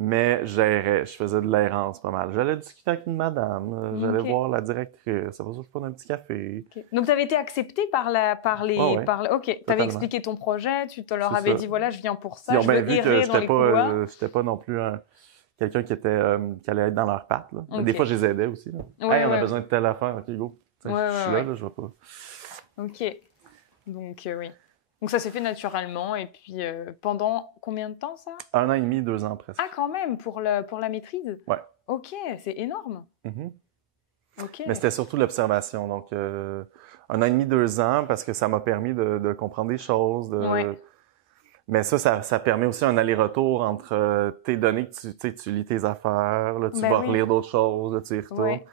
Mais je faisais de l'errance pas mal. J'allais discuter avec une madame, j'allais voir la directrice, ça va se prendre un petit café. Donc, tu avais été accepté par les... OK, tu avais expliqué ton projet, tu te leur avais dit, voilà, je viens pour ça, ils ont je veux bien vu errer que dans les couloirs. j'étais pas non plus quelqu'un qui allait être dans leurs pattes. Là. Ok. Des fois, je les aidais aussi. Là. Ouais, Hey, on a ouais. besoin de telle affaire. OK, go. Ouais, Je suis ouais, là, là, je vais pas. Ok. Donc, oui. Donc, ça s'est fait naturellement. Et puis, pendant combien de temps, ça? 1 an et demi, 2 ans presque. Ah, quand même, pour la maîtrise? Ouais. Ok, c'est énorme. Mhm. Ok. Mais c'était surtout l'observation. Donc, 1 an et demi, 2 ans, parce que ça m'a permis de comprendre des choses. Ouais. Mais ça permet aussi un aller-retour entre tes données que tu sais, tu lis tes affaires, là, tu Ben vas oui. relire d'autres choses, là, tu y retournes. Ouais.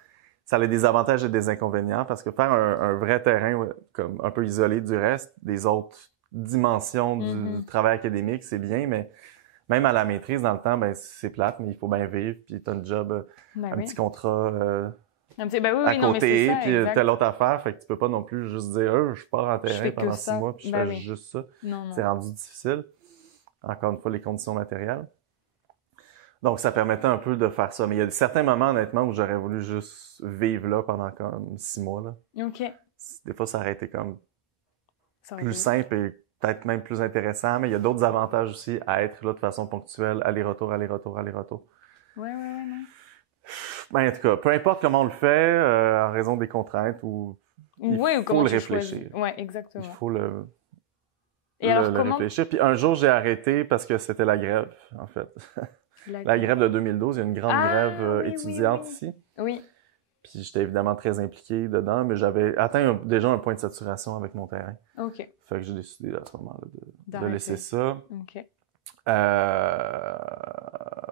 Ça a des avantages et des inconvénients parce que faire un vrai terrain comme un peu isolé du reste, des autres dimensions du travail académique, c'est bien, mais même à la maîtrise, dans le temps, ben c'est plate, mais il faut bien vivre, puis tu as un job, Ben un oui. petit contrat Ben oui, à oui, non, mais c'est côté, ça, puis exact. telle autre affaire, fait que tu peux pas non plus juste dire je pars en Je terrain fais que pendant ça. 6 mois, puis je Ben fais oui. juste ça. Non, C'est non. rendu difficile. Encore une fois, les conditions matérielles. Donc, ça permettait un peu de faire ça. Mais il y a certains moments, honnêtement, où j'aurais voulu juste vivre là pendant comme 6 mois. Là. Ok. Des fois, ça aurait été comme Ça aurait plus été- simple et peut-être même plus intéressant, mais il y a d'autres avantages aussi à être là de façon ponctuelle, aller-retour, aller-retour, aller-retour. Ouais, non. Ben, en tout cas, peu importe comment on le fait, en raison des contraintes, ou il Ouais, ou faut comment le tu réfléchir. choisis. Ouais, exactement. Il faut le Et alors, le comment... réfléchir. Puis un jour, j'ai arrêté parce que c'était la grève, en fait. La grève de 2012, il y a une grande grève oui, étudiante oui. ici. Oui. Puis j'étais évidemment très impliqué dedans, mais j'avais atteint déjà un point de saturation avec mon terrain. Ok. Fait que j'ai décidé à ce moment-là de D'arrêter. laisser ça. Ok.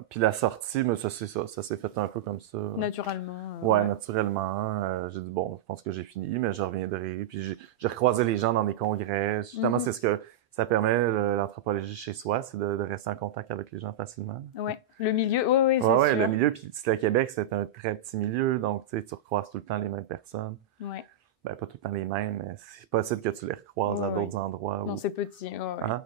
Puis la sortie, mais ça c'est ça. Ça s'est fait un peu comme ça. Naturellement. Ouais, naturellement. J'ai dit, bon, je pense que j'ai fini, mais je reviendrai. Puis j'ai recroisé les gens dans des congrès. Justement, c'est ce que ça permet, l'anthropologie chez soi, c'est de rester en contact avec les gens facilement. Ouais. Le milieu, oui, c'est Ouais, sûr. le milieu. Puis le Québec, c'est un très petit milieu, donc tu sais, tu recroises tout le temps les mêmes personnes. Ouais. Ben, pas tout le temps les mêmes, mais c'est possible que tu les recroises à d'autres endroits. Non, c'est petit. Ouais. Hein?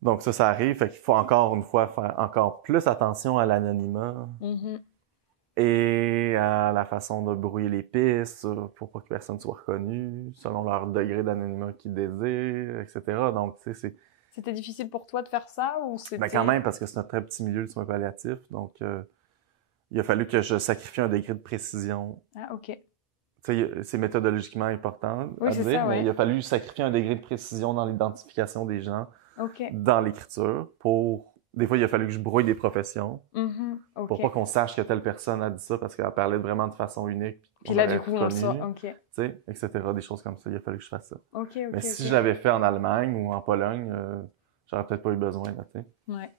Donc ça arrive, fait qu'il faut encore une fois faire encore plus attention à l'anonymat et à la façon de brouiller les pistes pour pas que personne soit reconnu, selon leur degré d'anonymat qu'ils désirent, etc. Donc, tu sais, c'est... C'était difficile pour toi de faire ça ou c'était... Ben quand même, parce que c'est un très petit milieu de soins palliatifs, donc il a fallu que je sacrifie un degré de précision. Ah, ok. Tu sais, c'est méthodologiquement important à Oui, c'est dire, ça, mais ouais. il a fallu sacrifier un degré de précision dans l'identification des gens, Ok. dans l'écriture, pour... Des fois, il a fallu que je brouille des professions, Ok. pour pas qu'on sache que telle personne a dit ça, parce qu'elle parlait vraiment de façon unique. Puis là, du coup, on le sort. Ok. Tu sais, etc. Des choses comme ça, il a fallu que je fasse ça. Ok. Mais si je l'avais fait en Allemagne ou en Pologne, j'aurais peut-être pas eu besoin, là, tu sais. Ouais.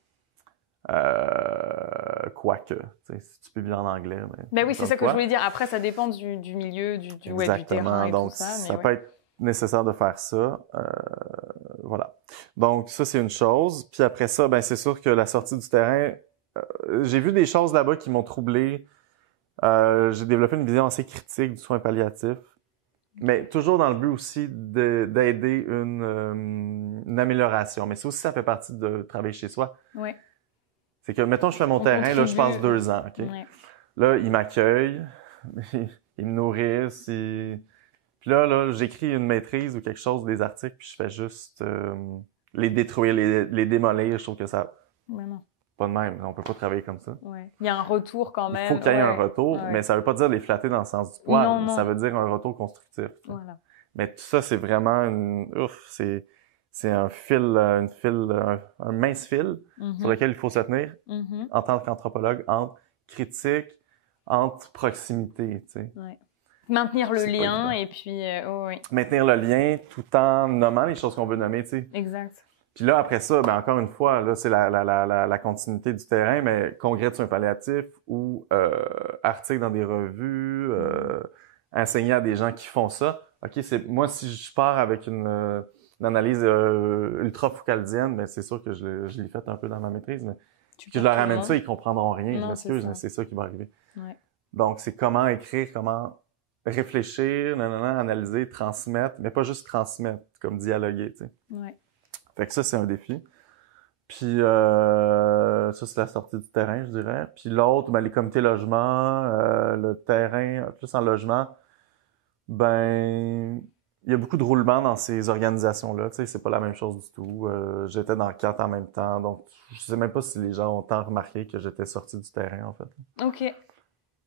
Quoique, si tu publies en anglais. Ben oui, c'est ça que je voulais dire. Après, ça dépend du milieu, du terrain et donc, tout ça. Mais ça peut être nécessaire de faire ça. Voilà. Donc, ça, c'est une chose. Puis après ça, ben c'est sûr que la sortie du terrain, j'ai vu des choses là-bas qui m'ont troublé. J'ai développé une vision assez critique du soin palliatif, mais toujours dans le but aussi d'aider une amélioration. Mais ça aussi, ça fait partie de travailler chez soi. Oui. C'est que, mettons, je fais mon terrain, là, je passe 2 ans, OK? Ouais. Là, ils m'accueillent, ils me nourrissent, Puis là, j'écris une maîtrise ou quelque chose, des articles, puis je fais juste les détruire, les démolir. Je trouve que ça... Mais non. Pas de même, on peut pas travailler comme ça. Ouais. Il y a un retour quand même. Il faut qu'il y ait un retour, mais ça veut pas dire les flatter dans le sens du poil. Non. Ça veut dire un retour constructif. Voilà. Mais tout ça, c'est vraiment c'est un fil, un mince fil sur lequel il faut se tenir en tant qu'anthropologue, entre critique, entre proximité, tu sais. Ouais. Maintenir le lien et puis maintenir le lien tout en nommant les choses qu'on veut nommer, tu sais. Exact. Puis là, après ça, ben encore une fois, là, c'est la continuité du terrain, mais congrès de soins palliatifs ou articles dans des revues, enseigner à des gens qui font ça. OK, moi, si je pars avec une analyse ultra-foucaldienne, ben c'est sûr que je l'ai fait un peu dans ma maîtrise, mais que je leur ramène ça, ils comprendront rien, je m'excuse, mais c'est ça qui va arriver. Ouais. Donc, c'est comment écrire, comment réfléchir, analyser, transmettre, mais pas juste transmettre, comme dialoguer, tu sais. Ouais. Fait que ça, c'est un défi. Puis ça, c'est la sortie du terrain, je dirais. Puis l'autre, ben, les comités logement, le terrain, plus en logement, ben il y a beaucoup de roulements dans ces organisations-là. Tu sais, c'est pas la même chose du tout. J'étais dans 4 en même temps, donc je sais même pas si les gens ont tant remarqué que j'étais sorti du terrain, en fait. OK.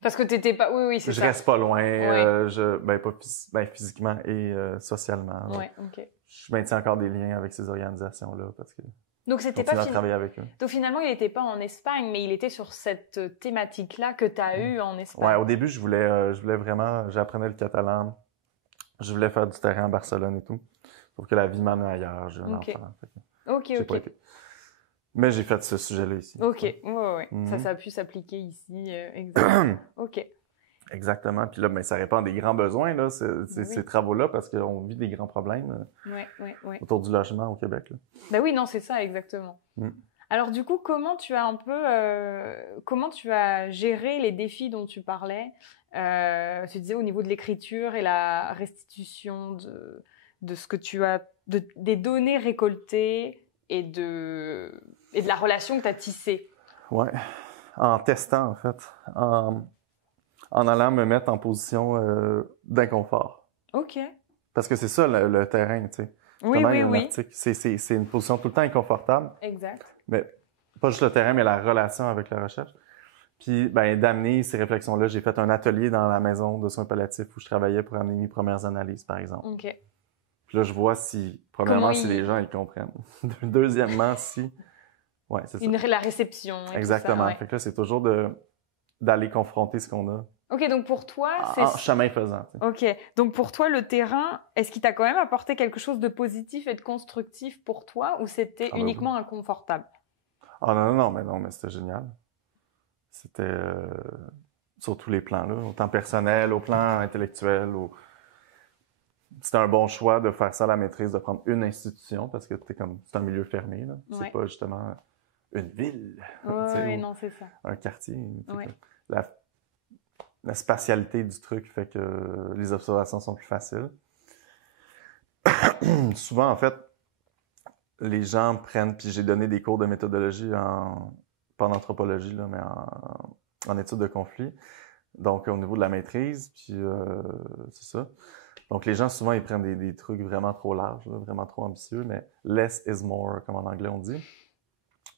Parce que t'étais pas... Oui, c'est ça. Je reste pas loin, Ouais. pas physiquement et socialement. Ouais, OK. Je maintiens encore des liens avec ces organisations-là parce que Donc c'était je continue pas à travailler avec eux. Donc finalement, il était pas en Espagne, mais il était sur cette thématique-là que tu as eue en Espagne. Ouais, au début, je voulais vraiment, j'apprenais le catalan. Je voulais faire du terrain à Barcelone et tout. Sauf que la vie m'amène ailleurs, j'ai un enfant. OK. Pas été. Mais j'ai fait ce sujet-là ici. OK, ouais. Ça a pu s'appliquer ici, exactement. OK. Exactement. Puis là, ben, ça répond à des grands besoins, là, ces travaux-là, parce qu'on vit des grands problèmes autour du logement au Québec. Là. Ben oui, non, c'est ça, exactement. Alors du coup, comment tu as géré les défis dont tu parlais? Tu disais au niveau de l'écriture et la restitution de ce que tu as, des données récoltées et de la relation que tu as tissée. Ouais, en testant en fait, en allant me mettre en position d'inconfort. OK. Parce que c'est ça le terrain, tu sais. Oui. C'est une position tout le temps inconfortable. Exact. Mais pas juste le terrain, mais la relation avec la recherche. Puis, ben, d'amener ces réflexions-là, j'ai fait un atelier dans la maison de soins palliatifs où je travaillais pour amener mes premières analyses, par exemple. OK. Puis là, je vois premièrement, si les gens, ils comprennent. Deuxièmement, ouais, c'est ça. La réception. Exactement. Tout ça, ouais. Fait que là, c'est toujours d'aller confronter ce qu'on a. OK, donc pour toi, c'est... En chemin faisant. OK. Donc pour toi, le terrain, est-ce qu'il t'a quand même apporté quelque chose de positif et de constructif pour toi ou c'était uniquement inconfortable? Ah non, mais c'était génial. C'était sur tous les plans, là, autant personnel, au plan intellectuel. C'était un bon choix de faire ça à la maîtrise, de prendre une institution parce que c'est un milieu fermé. Là. C'est pas justement une ville. Oui, non, c'est ça. Un quartier. La spatialité du truc fait que les observations sont plus faciles. Souvent, en fait, les gens prennent, puis j'ai donné des cours de méthodologie pas en anthropologie, là, mais en études de conflit. Donc, au niveau de la maîtrise, puis c'est ça. Donc, les gens, souvent, ils prennent des trucs vraiment trop larges, là, vraiment trop ambitieux, mais less is more, comme en anglais on dit.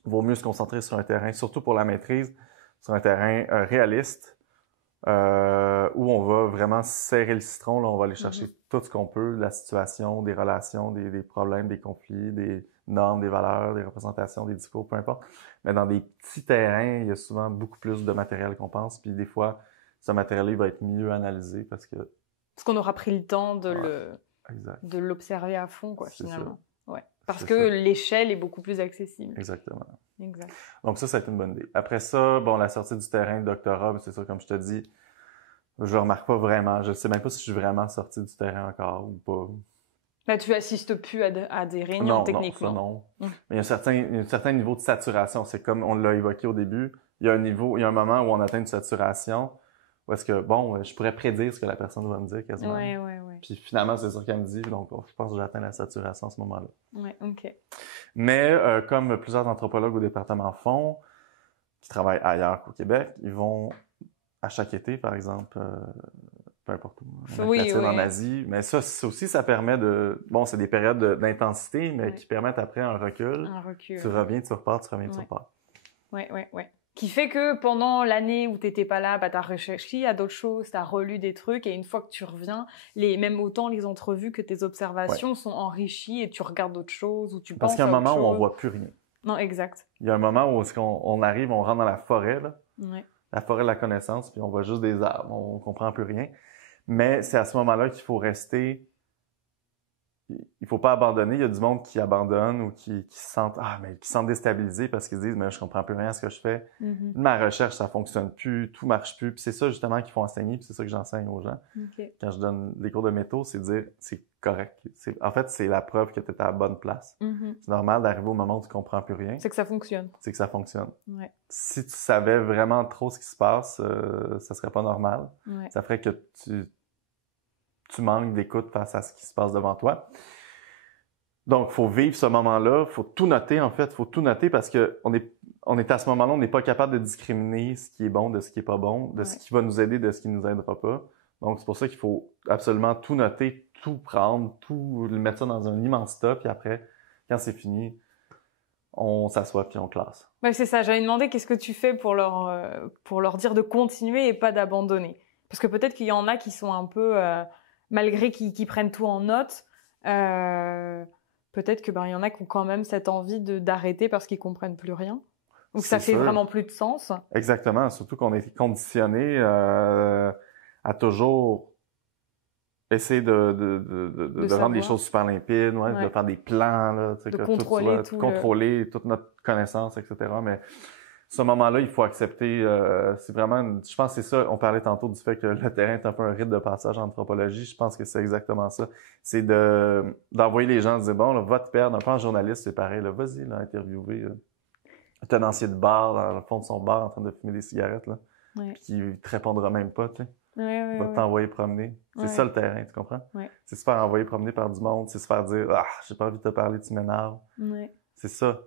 Il vaut mieux se concentrer sur un terrain, surtout pour la maîtrise, sur un terrain réaliste, où on va vraiment serrer le citron, là, on va aller chercher tout ce qu'on peut, la situation, des relations, des problèmes, des conflits, des normes, des valeurs, des représentations, des discours, peu importe. Mais dans des petits terrains, il y a souvent beaucoup plus de matériel qu'on pense, puis des fois, ce matériel-là va être mieux analysé parce qu'on aura pris le temps de l'observer à fond, quoi, finalement. Ouais. Parce que l'échelle est beaucoup plus accessible. Exactement. Exact. Donc ça a été une bonne idée. Après ça, la sortie du terrain de doctorat, c'est ça, comme je te dis, je remarque pas vraiment. Je sais même pas si je suis vraiment sorti du terrain encore ou pas. Là, tu assistes plus à des réunions techniquement. Non. Mais il y a un certain niveau de saturation. C'est comme on l'a évoqué au début. Il y a un moment où on atteint une saturation où est-ce que, je pourrais prédire ce que la personne va me dire quasiment. Ouais. Puis finalement, c'est ça qu'elle me dit. Donc, je pense que j'atteins la saturation à ce moment-là. Ouais, OK. Mais comme plusieurs anthropologues au département font, qui travaillent ailleurs qu'au Québec, ils vont à chaque été, par exemple, peu importe où, en Asie. Mais ça aussi, ça permet c'est des périodes d'intensité, mais qui permettent après un recul. Tu reviens, tu repars, tu repars. Ouais. Qui fait que pendant l'année où t'étais pas là, t'as réfléchi à d'autres choses, t'as relu des trucs, et une fois que tu reviens, même autant les entrevues que tes observations sont enrichies et tu regardes d'autres choses ou tu penses à autre chose. Parce qu'il y a un moment où on voit plus rien. Non, exact. Il y a un moment où on arrive, on rentre dans la forêt, là. Ouais. La forêt de la connaissance, puis on voit juste des arbres, on comprend plus rien. Mais c'est à ce moment-là qu'il faut rester. Il faut pas abandonner. Il y a du monde qui abandonne ou qui se sentent déstabilisés parce qu'ils se disent mais je comprends plus rien à ce que je fais. Ma recherche ça fonctionne plus, tout marche plus. Puis c'est ça justement qu'il faut enseigner, puis c'est ça que j'enseigne aux gens. Quand je donne des cours de métaux, c'est de dire c'est correct. En fait, c'est la preuve que tu es à la bonne place. C'est normal d'arriver au moment où tu comprends plus rien. C'est que ça fonctionne. Ouais. Si tu savais vraiment trop ce qui se passe, ça serait pas normal. Ouais. Ça ferait que tu manques d'écoute face à ce qui se passe devant toi. Donc, faut vivre ce moment-là, faut tout noter en fait, faut tout noter parce que on est à ce moment-là, on n'est pas capable de discriminer ce qui est bon de ce qui est pas bon, de ce qui va nous aider de ce qui nous aidera pas. Donc, c'est pour ça qu'il faut absolument tout noter, tout prendre, tout mettre ça dans un immense tas, puis après, quand c'est fini, on s'assoit puis on classe. Ouais, c'est ça, j'avais demandé qu'est-ce que tu fais pour leur dire de continuer et pas d'abandonner. Parce que peut-être qu'il y en a qui sont un peu, malgré qu'ils prennent tout en note, peut-être que il y en a qui ont quand même cette envie d'arrêter parce qu'ils comprennent plus rien. Donc ça fait vraiment plus de sens. Exactement, surtout qu'on est conditionné à toujours essayer de rendre les choses super limpides, de faire des plans, là, de contrôler contrôler toute notre connaissance, etc. Mais ce moment-là, il faut accepter. C'est vraiment, je pense que c'est ça. On parlait tantôt du fait que le terrain est un peu un rite de passage en anthropologie. Je pense que c'est exactement ça. C'est d'envoyer les gens dire bon, là, va te perdre. Un peu en journaliste, c'est pareil. Là, vas-y, là, interviewer un tenancier de bar dans le fond de son bar en train de fumer des cigarettes là, puis qui te répondra même pas, tu sais. Va t'envoyer promener. C'est ça le terrain, tu comprends? C'est se faire envoyer promener par du monde, c'est se faire dire ah, j'ai pas envie de te parler, tu m'énerves. C'est ça.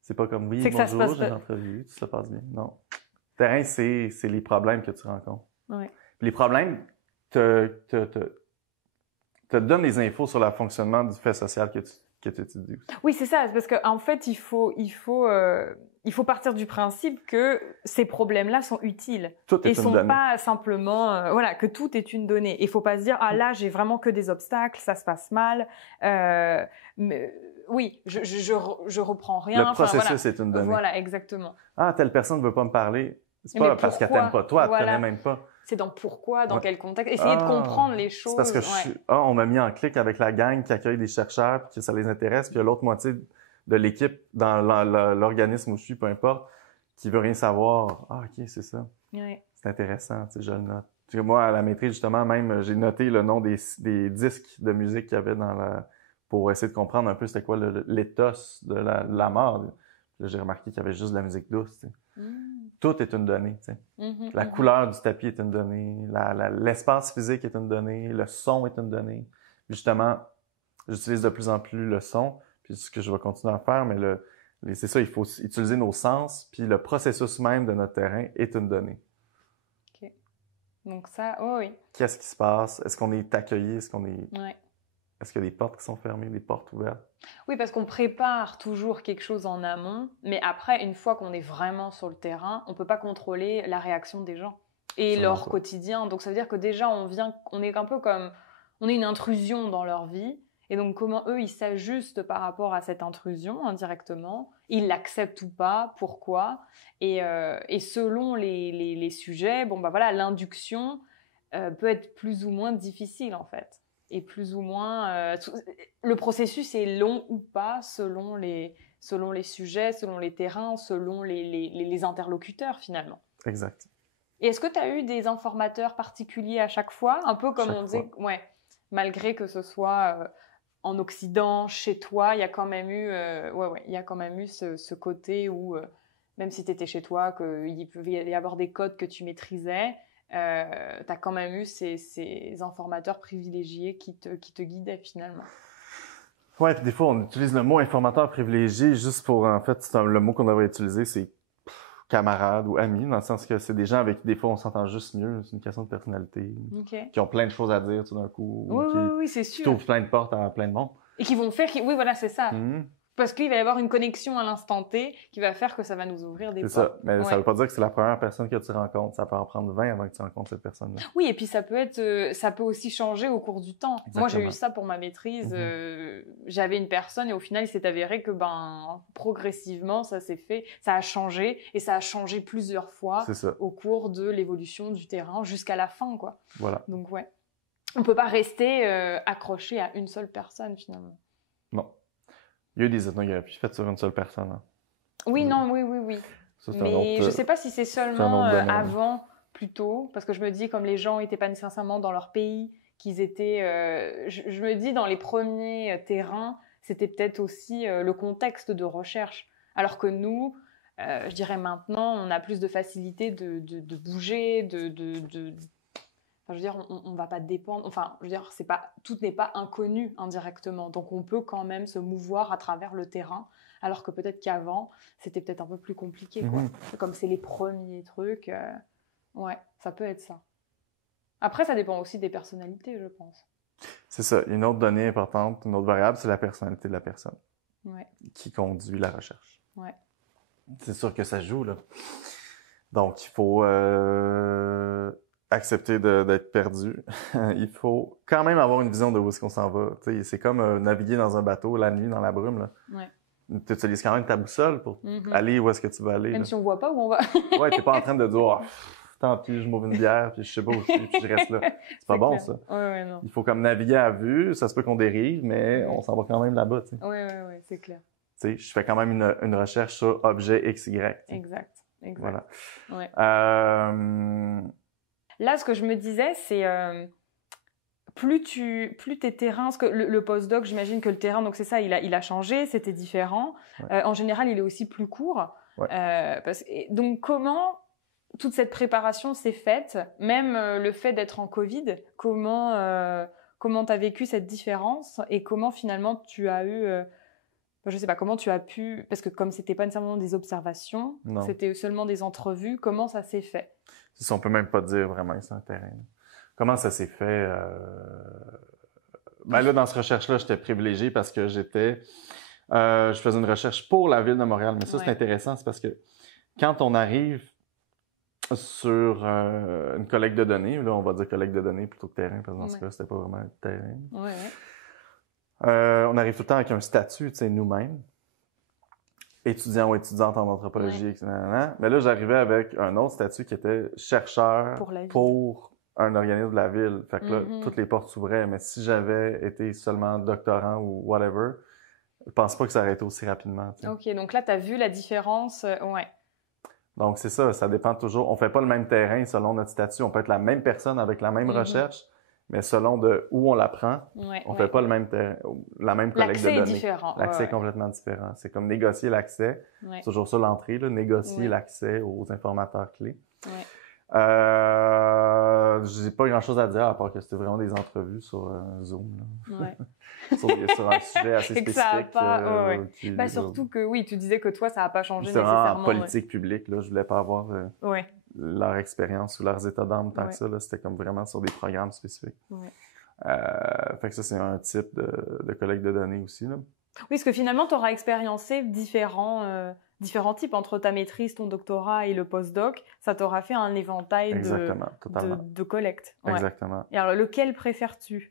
C'est pas comme oui, bonjour, j'ai une entrevue, tout se passe bien. Non. Le terrain, c'est les problèmes que tu rencontres. Puis les problèmes te donnent des infos sur le fonctionnement du fait social que tu étudies. Oui, c'est ça, parce qu'en fait, il faut partir du principe que ces problèmes-là sont utiles. Tout est et une sont donnée. Pas simplement, que tout est une donnée. Il faut pas se dire ah là j'ai vraiment que des obstacles, ça se passe mal. Mais, oui, je reprends rien. Le processus est une donnée. Voilà, exactement. Ah, telle personne veut pas me parler. C'est pas parce qu'elle t'aime pas toi, elle te connaît même pas. C'est dans pourquoi, dans quel contexte. Essayer de comprendre les choses. C'est parce que on m'a mis en clic avec la gang qui accueille des chercheurs puis que ça les intéresse, puis il y a l'autre moitié de l'équipe dans l'organisme où je suis, peu importe, qui veut rien savoir. Ah, ok, c'est ça. C'est intéressant, tu sais, je le note. Puis moi, à la maîtrise, justement, même, j'ai noté le nom des disques de musique qu'il y avait pour essayer de comprendre un peu c'était quoi l'éthos de la mort. Là, j'ai remarqué qu'il y avait juste de la musique douce, tu sais. Tout est une donnée, tu sais. La couleur du tapis est une donnée, l'espace physique est une donnée, le son est une donnée. Puis justement, j'utilise de plus en plus le son, puis ce que je vais continuer à faire, mais c'est ça, il faut utiliser nos sens, puis le processus même de notre terrain est une donnée. OK. Donc ça, oui. Qu'est-ce qui se passe? Est-ce qu'on est accueilli? Est-ce qu'il y a des portes qui sont fermées, des portes ouvertes? Oui, parce qu'on prépare toujours quelque chose en amont, mais après, une fois qu'on est vraiment sur le terrain, on ne peut pas contrôler la réaction des gens et leur quotidien. Donc ça veut dire que déjà, on est un peu comme, on est une intrusion dans leur vie, et donc comment eux, ils s'ajustent par rapport à cette intrusion indirectement, ils l'acceptent ou pas, pourquoi, et selon les sujets, l'induction peut être plus ou moins difficile en fait. Et plus ou moins, le processus est long ou pas selon les sujets, selon les terrains, selon les interlocuteurs finalement. Exact. Et est-ce que tu as eu des informateurs particuliers à chaque fois? Un peu comme on disait, malgré que ce soit en Occident, chez toi, il y a quand même eu, ce côté où, même si tu étais chez toi, qu'il pouvait y avoir des codes que tu maîtrisais, tu as quand même eu ces informateurs privilégiés qui te guidaient finalement. Ouais, puis des fois, on utilise le mot informateur privilégié juste pour, en fait, le mot qu'on devrait utiliser, c'est camarade ou ami, dans le sens que c'est des gens avec qui des fois on s'entend juste mieux, c'est une question de personnalité, qui ont plein de choses à dire tout d'un coup, oui, c'est sûr. Qui ouvrent plein de portes à plein de monde. Et qui vont faire, oui, voilà, c'est ça. Parce qu'il va y avoir une connexion à l'instant T qui va faire que ça va nous ouvrir des portes. C'est ça, mais ça veut pas dire que c'est la première personne que tu rencontres. Ça peut en prendre 20 avant que tu rencontres cette personne-là. Oui, et puis ça peut aussi changer au cours du temps. Exactement. Moi, j'ai eu ça pour ma maîtrise. J'avais une personne et au final, il s'est avéré que progressivement, ça s'est fait, ça a changé et ça a changé plusieurs fois au cours de l'évolution du terrain jusqu'à la fin, quoi. Voilà. Donc on peut pas rester accroché à une seule personne finalement. Non. Il y a eu des ethnographies faites sur une seule personne. Hein. Oui. Ça, mais je ne sais pas si c'est seulement avant, plutôt, parce que je me dis, comme les gens n'étaient pas nécessairement dans leur pays, qu'ils étaient... je me dis, dans les premiers terrains, c'était peut-être aussi le contexte de recherche. Alors que nous, je dirais maintenant, on a plus de facilité de bouger, Enfin, je veux dire, on ne va pas dépendre. Enfin, je veux dire, tout n'est pas inconnu indirectement. Donc, on peut quand même se mouvoir à travers le terrain, alors que peut-être qu'avant, c'était peut-être un peu plus compliqué, quoi. Comme c'est les premiers trucs, ça peut être ça. Après, ça dépend aussi des personnalités, je pense. C'est ça. Une autre donnée importante, une autre variable, c'est la personnalité de la personne qui conduit la recherche. Ouais. C'est sûr que ça joue, là. Donc, il faut accepter d'être perdu. Il faut quand même avoir une vision de où est-ce qu'on s'en va. Tu sais, c'est comme naviguer dans un bateau la nuit dans la brume, là. Ouais. Tu utilises quand même ta boussole pour aller où est-ce que tu veux aller. Même là. Si on voit pas où on va. Ouais, t'es pas en train de dire oh, tant pis, je m'ouvre une bière, puis je sais pas où je suis, puis je reste là. C'est pas bon, clair. ça. Ouais, non. Il faut comme naviguer à vue, ça se peut qu'on dérive, mais on s'en va quand même là-bas, tu sais. Ouais, c'est clair. Tu sais, je fais quand même une recherche sur objet XY. Exact. Voilà. Ouais. Là, ce que je me disais, c'est plus tes terrains, parce que le postdoc, j'imagine que le terrain, donc c'est ça, il a changé, c'était différent. Ouais. En général, il est aussi plus court. Ouais. Donc, comment toute cette préparation s'est faite, même le fait d'être en Covid, comment tu as vécu cette différence et comment finalement tu as eu... je sais pas, comment tu as pu... Parce que comme c'était pas nécessairement des observations, c'était seulement des entrevues, comment ça s'est fait? C'est ça, on peut même pas dire vraiment que c'est un terrain. Comment ça s'est fait? Ben là, dans cette recherche-là, j'étais privilégié parce que je faisais une recherche pour la Ville de Montréal. Mais ça, c'est intéressant, c'est parce que quand on arrive sur une collecte de données, là, on va dire collecte de données plutôt que terrain, parce que dans ce cas, c'était pas vraiment un terrain. On arrive tout le temps avec un statut, tu sais, nous-mêmes, étudiants ou étudiantes en anthropologie, etc. Mais là, j'arrivais avec un autre statut qui était chercheur pour un organisme de la ville. Fait que là, toutes les portes s'ouvraient. Mais si j'avais été seulement doctorant ou whatever, je pense pas que ça aurait été aussi rapidement. T'sais. OK, donc là, tu as vu la différence. Ouais. Donc, c'est ça dépend toujours. On fait pas le même terrain selon notre statut. On peut être la même personne avec la même recherche, mais selon de où on la prend, on fait pas le même la même collecte de données. L'accès est différent. L'accès est complètement différent. C'est comme négocier l'accès. C'est toujours ça l'entrée, là, négocier l'accès aux informateurs clés. J'ai pas grand-chose à dire à part que c'était vraiment des entrevues sur Zoom. Là. sur un sujet assez spécifique. Ça a pas, surtout que oui, tu disais que toi, ça n'a pas changé nécessairement. En politique publique, là, je voulais pas avoir leur expérience ou leurs états d'âme tant que ça. Là, c'était comme vraiment sur des programmes spécifiques. Fait que ça, c'est un type de collecte de données aussi. Là. Oui, parce que finalement, tu auras expériencé différents types entre ta maîtrise, ton doctorat et le postdoc. Ça t'aura fait un éventail de collecte. Exactement. Et alors, lequel préfères-tu?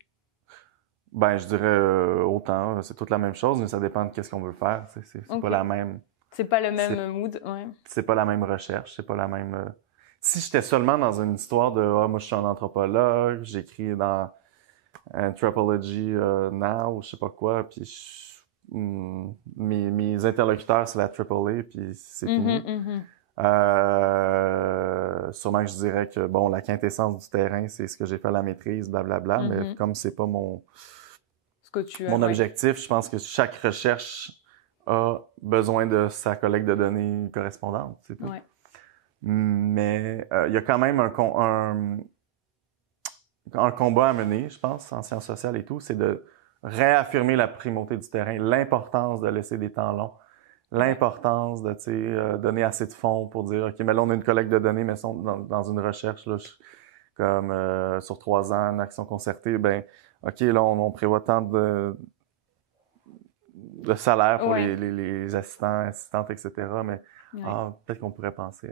Ben, je dirais autant. C'est toute la même chose, mais ça dépend de qu'est-ce qu'on veut faire. C'est pas la même... C'est pas le même mood, C'est pas la même recherche, c'est pas la même... Si j'étais seulement dans une histoire de « moi, je suis un anthropologue, j'écris dans Anthropology Now », ou je sais pas quoi, puis mes interlocuteurs, c'est la AAA, puis c'est fini. Sûrement que je dirais que, bon, la quintessence du terrain, c'est ce que j'ai fait à la maîtrise, blablabla, mais comme c'est pas mon objectif, je pense que chaque recherche a besoin de sa collecte de données correspondante, c'est tout. Mais il y a quand même un combat à mener, je pense, en sciences sociales et tout, c'est de réaffirmer la primauté du terrain, l'importance de laisser des temps longs, l'importance de donner assez de fonds pour dire, OK, mais là, on a une collecte de données, mais dans une recherche, là, comme sur 3 ans, une action concertée, ben OK, là, on prévoit tant de salaire pour les assistants, assistantes, etc., mais peut-être qu'on pourrait penser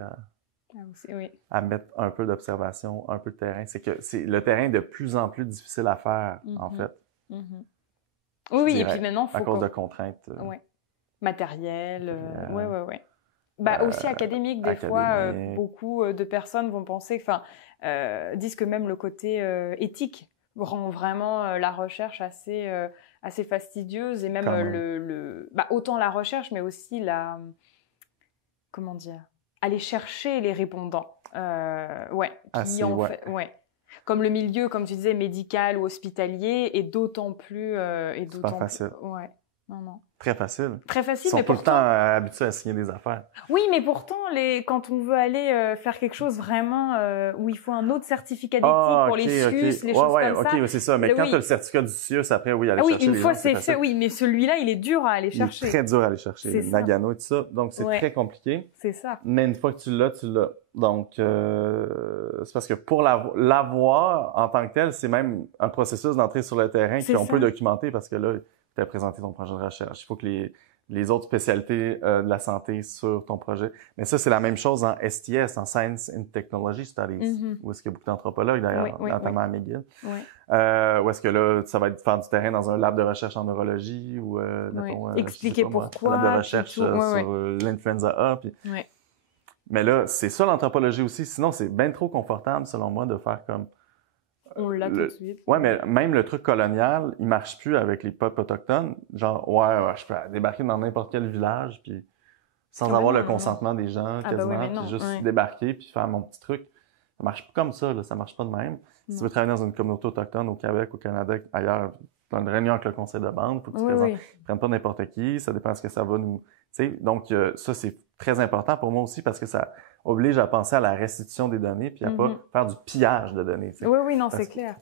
à mettre un peu d'observation, un peu de terrain. C'est que le terrain est de plus en plus difficile à faire, en fait. Oui, et puis maintenant, à cause de contraintes. Matérielles. Aussi académique, des fois, beaucoup de personnes vont penser, disent que même le côté éthique rend vraiment la recherche assez fastidieuse et même autant la recherche, mais aussi comment dire, aller chercher les répondants. Comme le milieu, comme tu disais, médical ou hospitalier, est d'autant plus... c'est pas facile. non. Très facile. Très facile, Ils sont mais tout le pourtant... temps habitués à signer des affaires. Oui, mais pourtant, quand on veut aller faire quelque chose vraiment où il faut un autre certificat d'éthique pour les CIUS, les choses comme ça. OK, c'est ça. Mais quand tu as le certificat du CIUS, après, oui, aller chercher une les fois gens, c'est fait, oui, mais celui-là, il est dur à aller chercher. Il est très dur à aller chercher. C'est Nagano et tout ça. Donc, c'est très compliqué. C'est ça. Mais une fois que tu l'as, tu l'as. Donc, c'est parce que pour l'avoir en tant que tel, c'est même un processus d'entrée sur le terrain qu'on peut documenter parce que là, tu as présenté ton projet de recherche. Il faut que les autres spécialités de la santé sur ton projet. Mais ça, c'est la même chose en STS, en Science and Technology Studies, où est-ce qu'il y a beaucoup d'anthropologues, d'ailleurs, notamment à McGill. Où est-ce que là, ça va être faire du terrain dans un lab de recherche en neurologie ou, mettons, expliquer pourquoi. Un lab de recherche sur l'influenza A. Puis... Mais là, c'est ça l'anthropologie aussi. Sinon, c'est bien trop confortable, selon moi, de faire comme... On l'a tout de suite. Ouais, mais même le truc colonial, il marche plus avec les peuples autochtones. Genre, je peux débarquer dans n'importe quel village, puis sans avoir le consentement des gens, quasiment, puis juste débarquer, puis faire mon petit truc. Ça marche pas comme ça, là. Ça marche pas de même. Si tu veux travailler dans une communauté autochtone au Québec, au Canada, ailleurs, tu as une réunion avec le conseil de bande, faut que tu présentes. Ils prennent pas n'importe qui, ça dépend de ce que ça va nous... Tu sais, donc ça, c'est très important pour moi aussi parce que ça oblige à penser à la restitution des données puis à pas faire du pillage de données. Oui, c'est clair.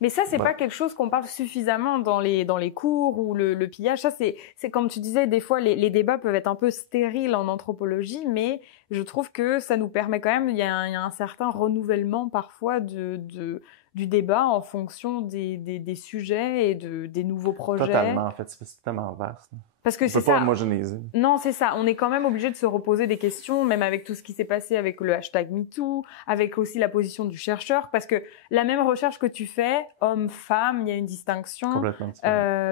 Mais ça, c'est pas quelque chose qu'on parle suffisamment dans les cours ou le pillage. Ça, c'est comme tu disais, des fois, les débats peuvent être un peu stériles en anthropologie, mais je trouve que ça nous permet quand même, il y a un certain renouvellement parfois du débat en fonction des sujets et des nouveaux projets. Totalement, en fait, c'est tellement vaste. Parce que c'est ça. On peut pas homogénéiser. Non, c'est ça. On est quand même obligé de se reposer des questions, même avec tout ce qui s'est passé avec le hashtag MeToo, avec aussi la position du chercheur, parce que la même recherche que tu fais, homme, femme, il y a une distinction. Complètement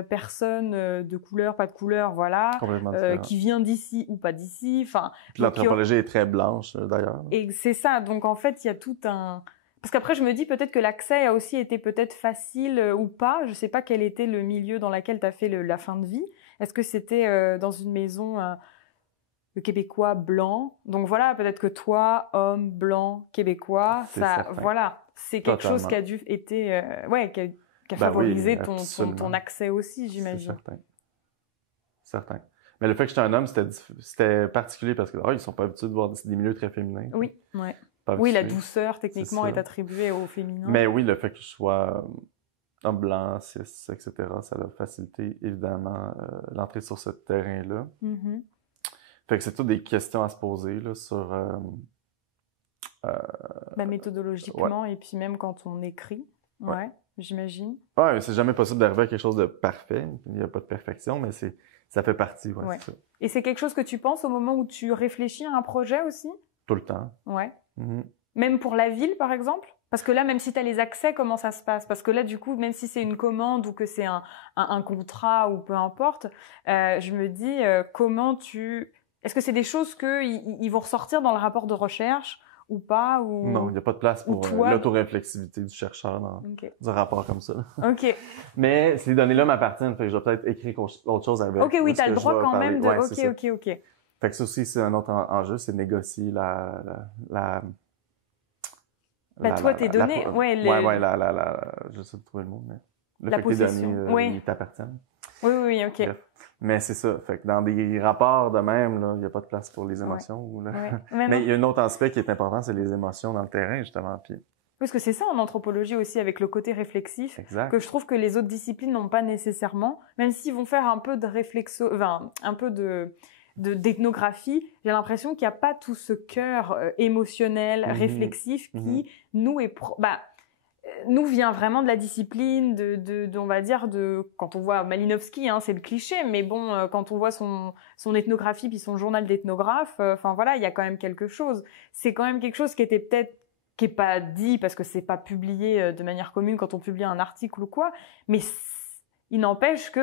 personne de couleur, pas de couleur, voilà. Complètement qui vient d'ici ou pas d'ici. Enfin. Puis l'anthropologie est très blanche, d'ailleurs. Et c'est ça. Donc en fait, il y a tout un... Parce qu'après, je me dis peut-être que l'accès a aussi été peut-être facile ou pas. Je sais pas quel était le milieu dans lequel tu as fait la fin de vie. Est-ce que c'était dans une maison de Québécois blancs? Donc voilà, peut-être que toi, homme blanc québécois, ça, voilà, c'est quelque chose qui a dû qui a favorisé ton accès aussi, j'imagine. C'est certain. Mais le fait que j'étais un homme, c'était particulier parce que ils sont pas habitués de voir des milieux très féminins. Oui, oui, la douceur techniquement est attribuée au féminin. Mais oui, le fait que je sois homme blanc, cis, etc., ça a facilité évidemment l'entrée sur ce terrain-là. Fait que c'est toutes des questions à se poser là, sur... méthodologiquement et puis même quand on écrit, j'imagine. Ouais, c'est jamais possible d'arriver à quelque chose de parfait. Il n'y a pas de perfection, mais ça fait partie. C'est ça. Et c'est quelque chose que tu penses au moment où tu réfléchis à un projet aussi? Tout le temps. Ouais. Même pour la ville, par exemple? Parce que là, même si tu as les accès, comment ça se passe? Parce que là, du coup, même si c'est une commande ou que c'est un contrat ou peu importe, je me dis, comment tu... Est-ce que c'est des choses qu'ils vont ressortir dans le rapport de recherche ou pas ou... Non, il n'y a pas de place pour l'autoréflexivité du chercheur dans un rapport comme ça. OK. Mais ces données-là m'appartiennent, fait que je vais peut-être écrire autre chose avec. OK, oui, tu as le droit quand même de... OK. Fait que ça aussi, c'est un autre enjeu, c'est de négocier toi, tes données, j'essaie de trouver le mot, mais le fait que tes données, ils t'appartiennent. Oui, OK. Bref. Mais c'est ça, fait que dans des rapports de même, là, il n'y a pas de place pour les émotions. Mais il y a un autre aspect qui est important, c'est les émotions dans le terrain, justement. Puis... Parce que c'est ça en anthropologie aussi, avec le côté réflexif, que je trouve que les autres disciplines n'ont pas nécessairement, même s'ils vont faire un peu de un peu d'ethnographie, j'ai l'impression qu'il n'y a pas tout ce cœur émotionnel, réflexif qui nous vient vraiment de la discipline, on va dire, quand on voit Malinowski, c'est le cliché, mais bon, quand on voit son ethnographie puis son journal d'ethnographe, il y a quand même quelque chose. C'est quand même quelque chose qui est pas dit parce que c'est pas publié de manière commune quand on publie un article ou quoi, mais il n'empêche que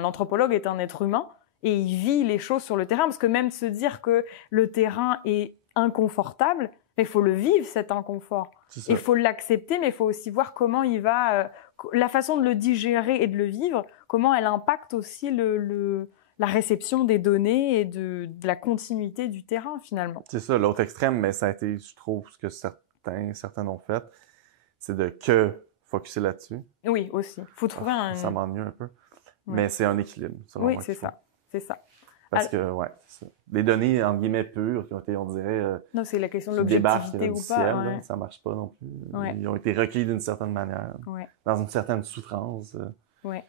l'anthropologue est un être humain et il vit les choses sur le terrain, parce que même se dire que le terrain est inconfortable, il faut le vivre, cet inconfort. Il faut l'accepter, mais il faut aussi voir comment il va... la façon de le digérer et de le vivre, comment elle impacte aussi la réception des données et de la continuité du terrain, finalement. C'est ça, l'autre extrême, mais ça a été, je trouve, ce que certains ont fait, c'est de focusser là-dessus. Oui, aussi. Il faut trouver Ça m'ennuie un peu. Mais c'est un équilibre, selon moi. Oui, c'est ça. C'est ça. Parce que, ouais, c'est ça. Des données, entre guillemets, pures, qui ont été, on dirait, non, c'est la question de qui débarquent l'objectivité du ou ciel, pas. là, ça marche pas non plus. Ouais. Ils ont été recueillis d'une certaine manière, dans une certaine souffrance. Ouais.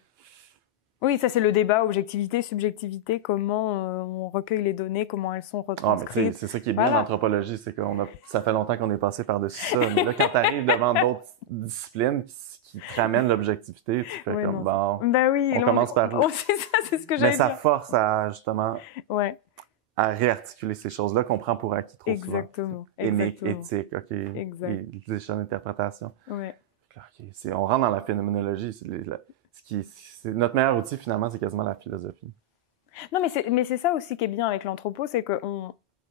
Oui, ça c'est le débat objectivité, subjectivité, comment on recueille les données, comment elles sont retranscrites. Mais c'est ça qui est bien en anthropologie, c'est que ça fait longtemps qu'on est passé par-dessus ça. Mais là, quand tu arrives devant d'autres disciplines qui te ramènent l'objectivité, tu fais comme, bon, oui, on commence par où? C'est ça, c'est ce que j'allais dire. Mais ça force à, justement, à réarticuler ces choses-là qu'on prend pour acquis trop souvent. Exactement. Éthique, OK, les échelles d'interprétation. Ouais. On rentre dans la phénoménologie, c'est notre meilleur outil, finalement, c'est quasiment la philosophie. Non, mais c'est ça aussi qui est bien avec l'anthropo, c'est que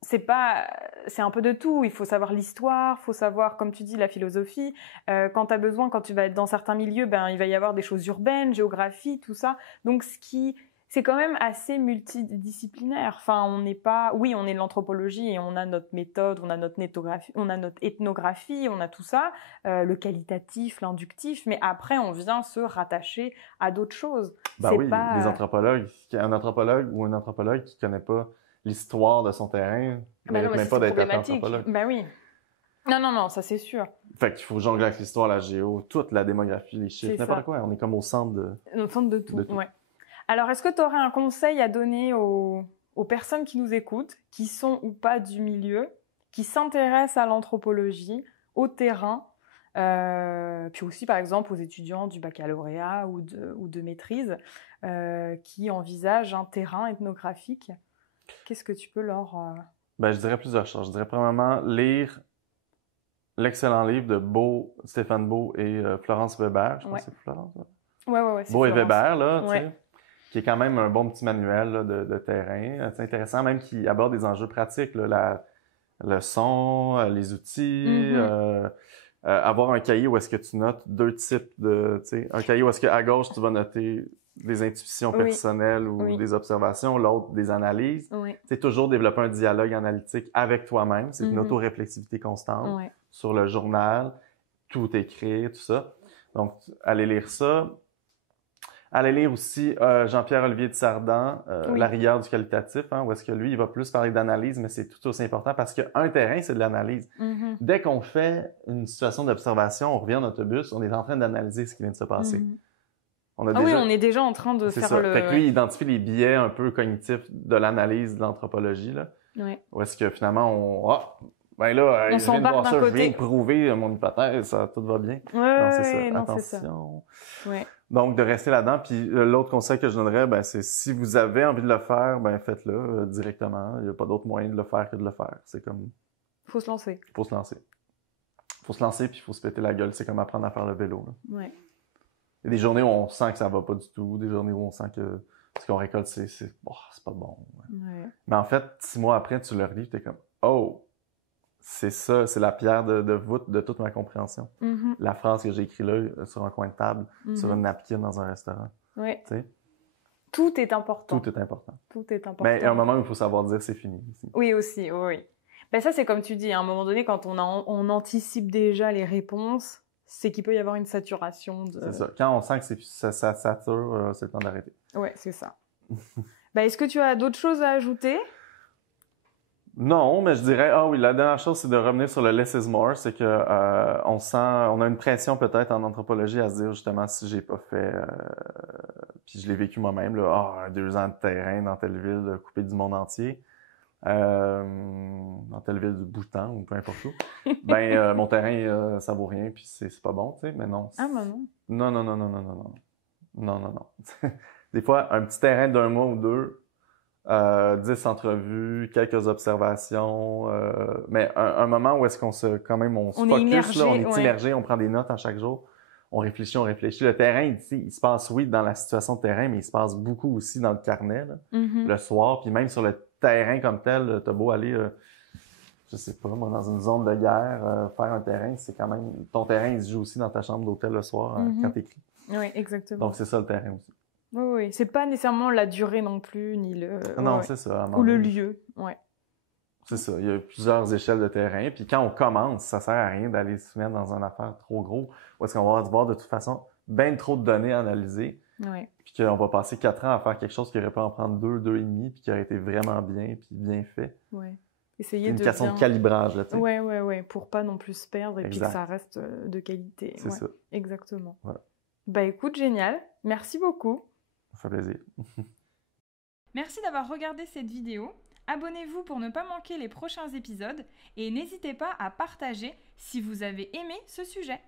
c'est un peu de tout. Il faut savoir l'histoire, il faut savoir, comme tu dis, la philosophie. Quand tu vas être dans certains milieux, il va y avoir des choses urbaines, géographie, tout ça. Donc, c'est quand même assez multidisciplinaire. Enfin, on est de l'anthropologie et on a notre méthode, on a notre ethnographie, on a tout ça, le qualitatif, l'inductif, mais après, on vient se rattacher à d'autres choses. Les anthropologues, un anthropologue ou une anthropologue qui connaît pas l'histoire de son terrain, ne mérite même pas d'être anthropologue. Oui. Non, ça c'est sûr. Fait qu'il faut jongler avec l'histoire, la géo, toute la démographie, les chiffres, n'importe quoi. On est comme au centre de tout. Ouais. Alors, est-ce que tu aurais un conseil à donner aux personnes qui nous écoutent, qui sont ou pas du milieu, qui s'intéressent à l'anthropologie, au terrain, puis aussi, par exemple, aux étudiants du baccalauréat ou de maîtrise, qui envisagent un terrain ethnographique? Qu'est-ce que tu peux leur... je dirais plusieurs choses. Je dirais premièrement, lire l'excellent livre de Stéphane Beau et Florence Weber. Je pense que c'est Florence. Ouais. Beau et Weber, là, tu sais, qui est quand même un bon petit manuel là, de terrain. C'est intéressant, même qui aborde des enjeux pratiques, là, le son, les outils, avoir un cahier où est-ce que tu notes deux types de... Tu sais, un cahier où est-ce qu'à gauche, tu vas noter des intuitions personnelles ou des observations, l'autre des analyses. C'est toujours développer un dialogue analytique avec toi-même. C'est une auto-réflexivité constante sur le journal, tout écrire, tout ça. Donc, allez lire ça. Allez lire aussi Jean-Pierre Olivier de Sardan, La rigueur du qualitatif, où est-ce que lui, il va plus parler d'analyse, mais c'est tout aussi important parce qu'un terrain, c'est de l'analyse. Dès qu'on fait une situation d'observation, on revient en autobus, on est en train d'analyser ce qui vient de se passer. On est déjà en train de faire le... Fait que lui, il identifie les biais un peu cognitifs de l'analyse de l'anthropologie, là. Où est-ce que finalement, je viens de voir ça, je viens de prouver mon hypothèse, tout va bien. Non, c'est ça. Attention. Donc, de rester là-dedans. Puis l'autre conseil que je donnerais, c'est si vous avez envie de le faire, faites-le directement. Il n'y a pas d'autre moyen de le faire que de le faire. C'est comme... Faut se lancer. Faut se lancer, puis il faut se péter la gueule. C'est comme apprendre à faire le vélo, là. Il y a des journées où on sent que ça va pas du tout, des journées où on sent que ce qu'on récolte, c'est pas bon. Mais en fait, 6 mois après, tu le relis, t'es comme « Oh! C'est ça, c'est la pierre de voûte de toute ma compréhension. La phrase que j'ai écrite là, sur un coin de table, sur une napkin dans un restaurant. » Tout est important. Tout est important. Mais il y a un moment où il faut savoir dire « c'est fini ». Oui, aussi, oui. Ça, c'est comme tu dis, à un moment donné, quand on anticipe déjà les réponses, c'est qu'il peut y avoir une saturation de... C'est ça. Quand on sent que ça sature, c'est le temps d'arrêter. Ouais, c'est ça. Est-ce que tu as d'autres choses à ajouter? Non, mais je dirais, la dernière chose, c'est de revenir sur le less is more. C'est que on a une pression peut-être en anthropologie à se dire justement si j'ai pas fait, puis je l'ai vécu moi-même, 2 ans de terrain dans telle ville, coupé du monde entier. Dans telle ville du Bhoutan ou peu importe où, mon terrain, ça vaut rien, puis c'est pas bon, tu sais, mais non. Non. Non. Des fois, un petit terrain d'1 mois ou 2, 10 entrevues, quelques observations, mais un moment où est-ce qu'on se focus, immergé, on est immergé, on prend des notes à chaque jour, on réfléchit. Le terrain, il se passe, dans la situation de terrain, mais il se passe beaucoup aussi dans le carnet, là, le soir, puis même sur le terrain comme tel, t'as beau aller, je sais pas, moi, dans une zone de guerre, faire un terrain, c'est quand même... Ton terrain, il se joue aussi dans ta chambre d'hôtel le soir, quand t'écris. Oui, exactement. Donc, c'est ça le terrain aussi. Oui. C'est pas nécessairement la durée non plus, ni le... Non, c'est ça. Ou le lieu, C'est ça. Il y a plusieurs échelles de terrain. Puis quand on commence, ça sert à rien d'aller se mettre dans une affaire trop gros. Où est-ce qu'on va avoir de toute façon bien trop de données à analyser. Ouais. Puis qu'on va passer 4 ans à faire quelque chose qui aurait pu en prendre 2, 2 et demi, puis qui aurait été vraiment bien, puis bien fait. Ouais. C'est Essayer une de question bien... de calibrage, là, tu sais. Ouais, pour pas non plus se perdre et puis que Exact. ça reste de qualité. C'est ça. Exactement. Voilà. Bah écoute, génial. Merci beaucoup. Ça fait plaisir. Merci d'avoir regardé cette vidéo. Abonnez-vous pour ne pas manquer les prochains épisodes et n'hésitez pas à partager si vous avez aimé ce sujet.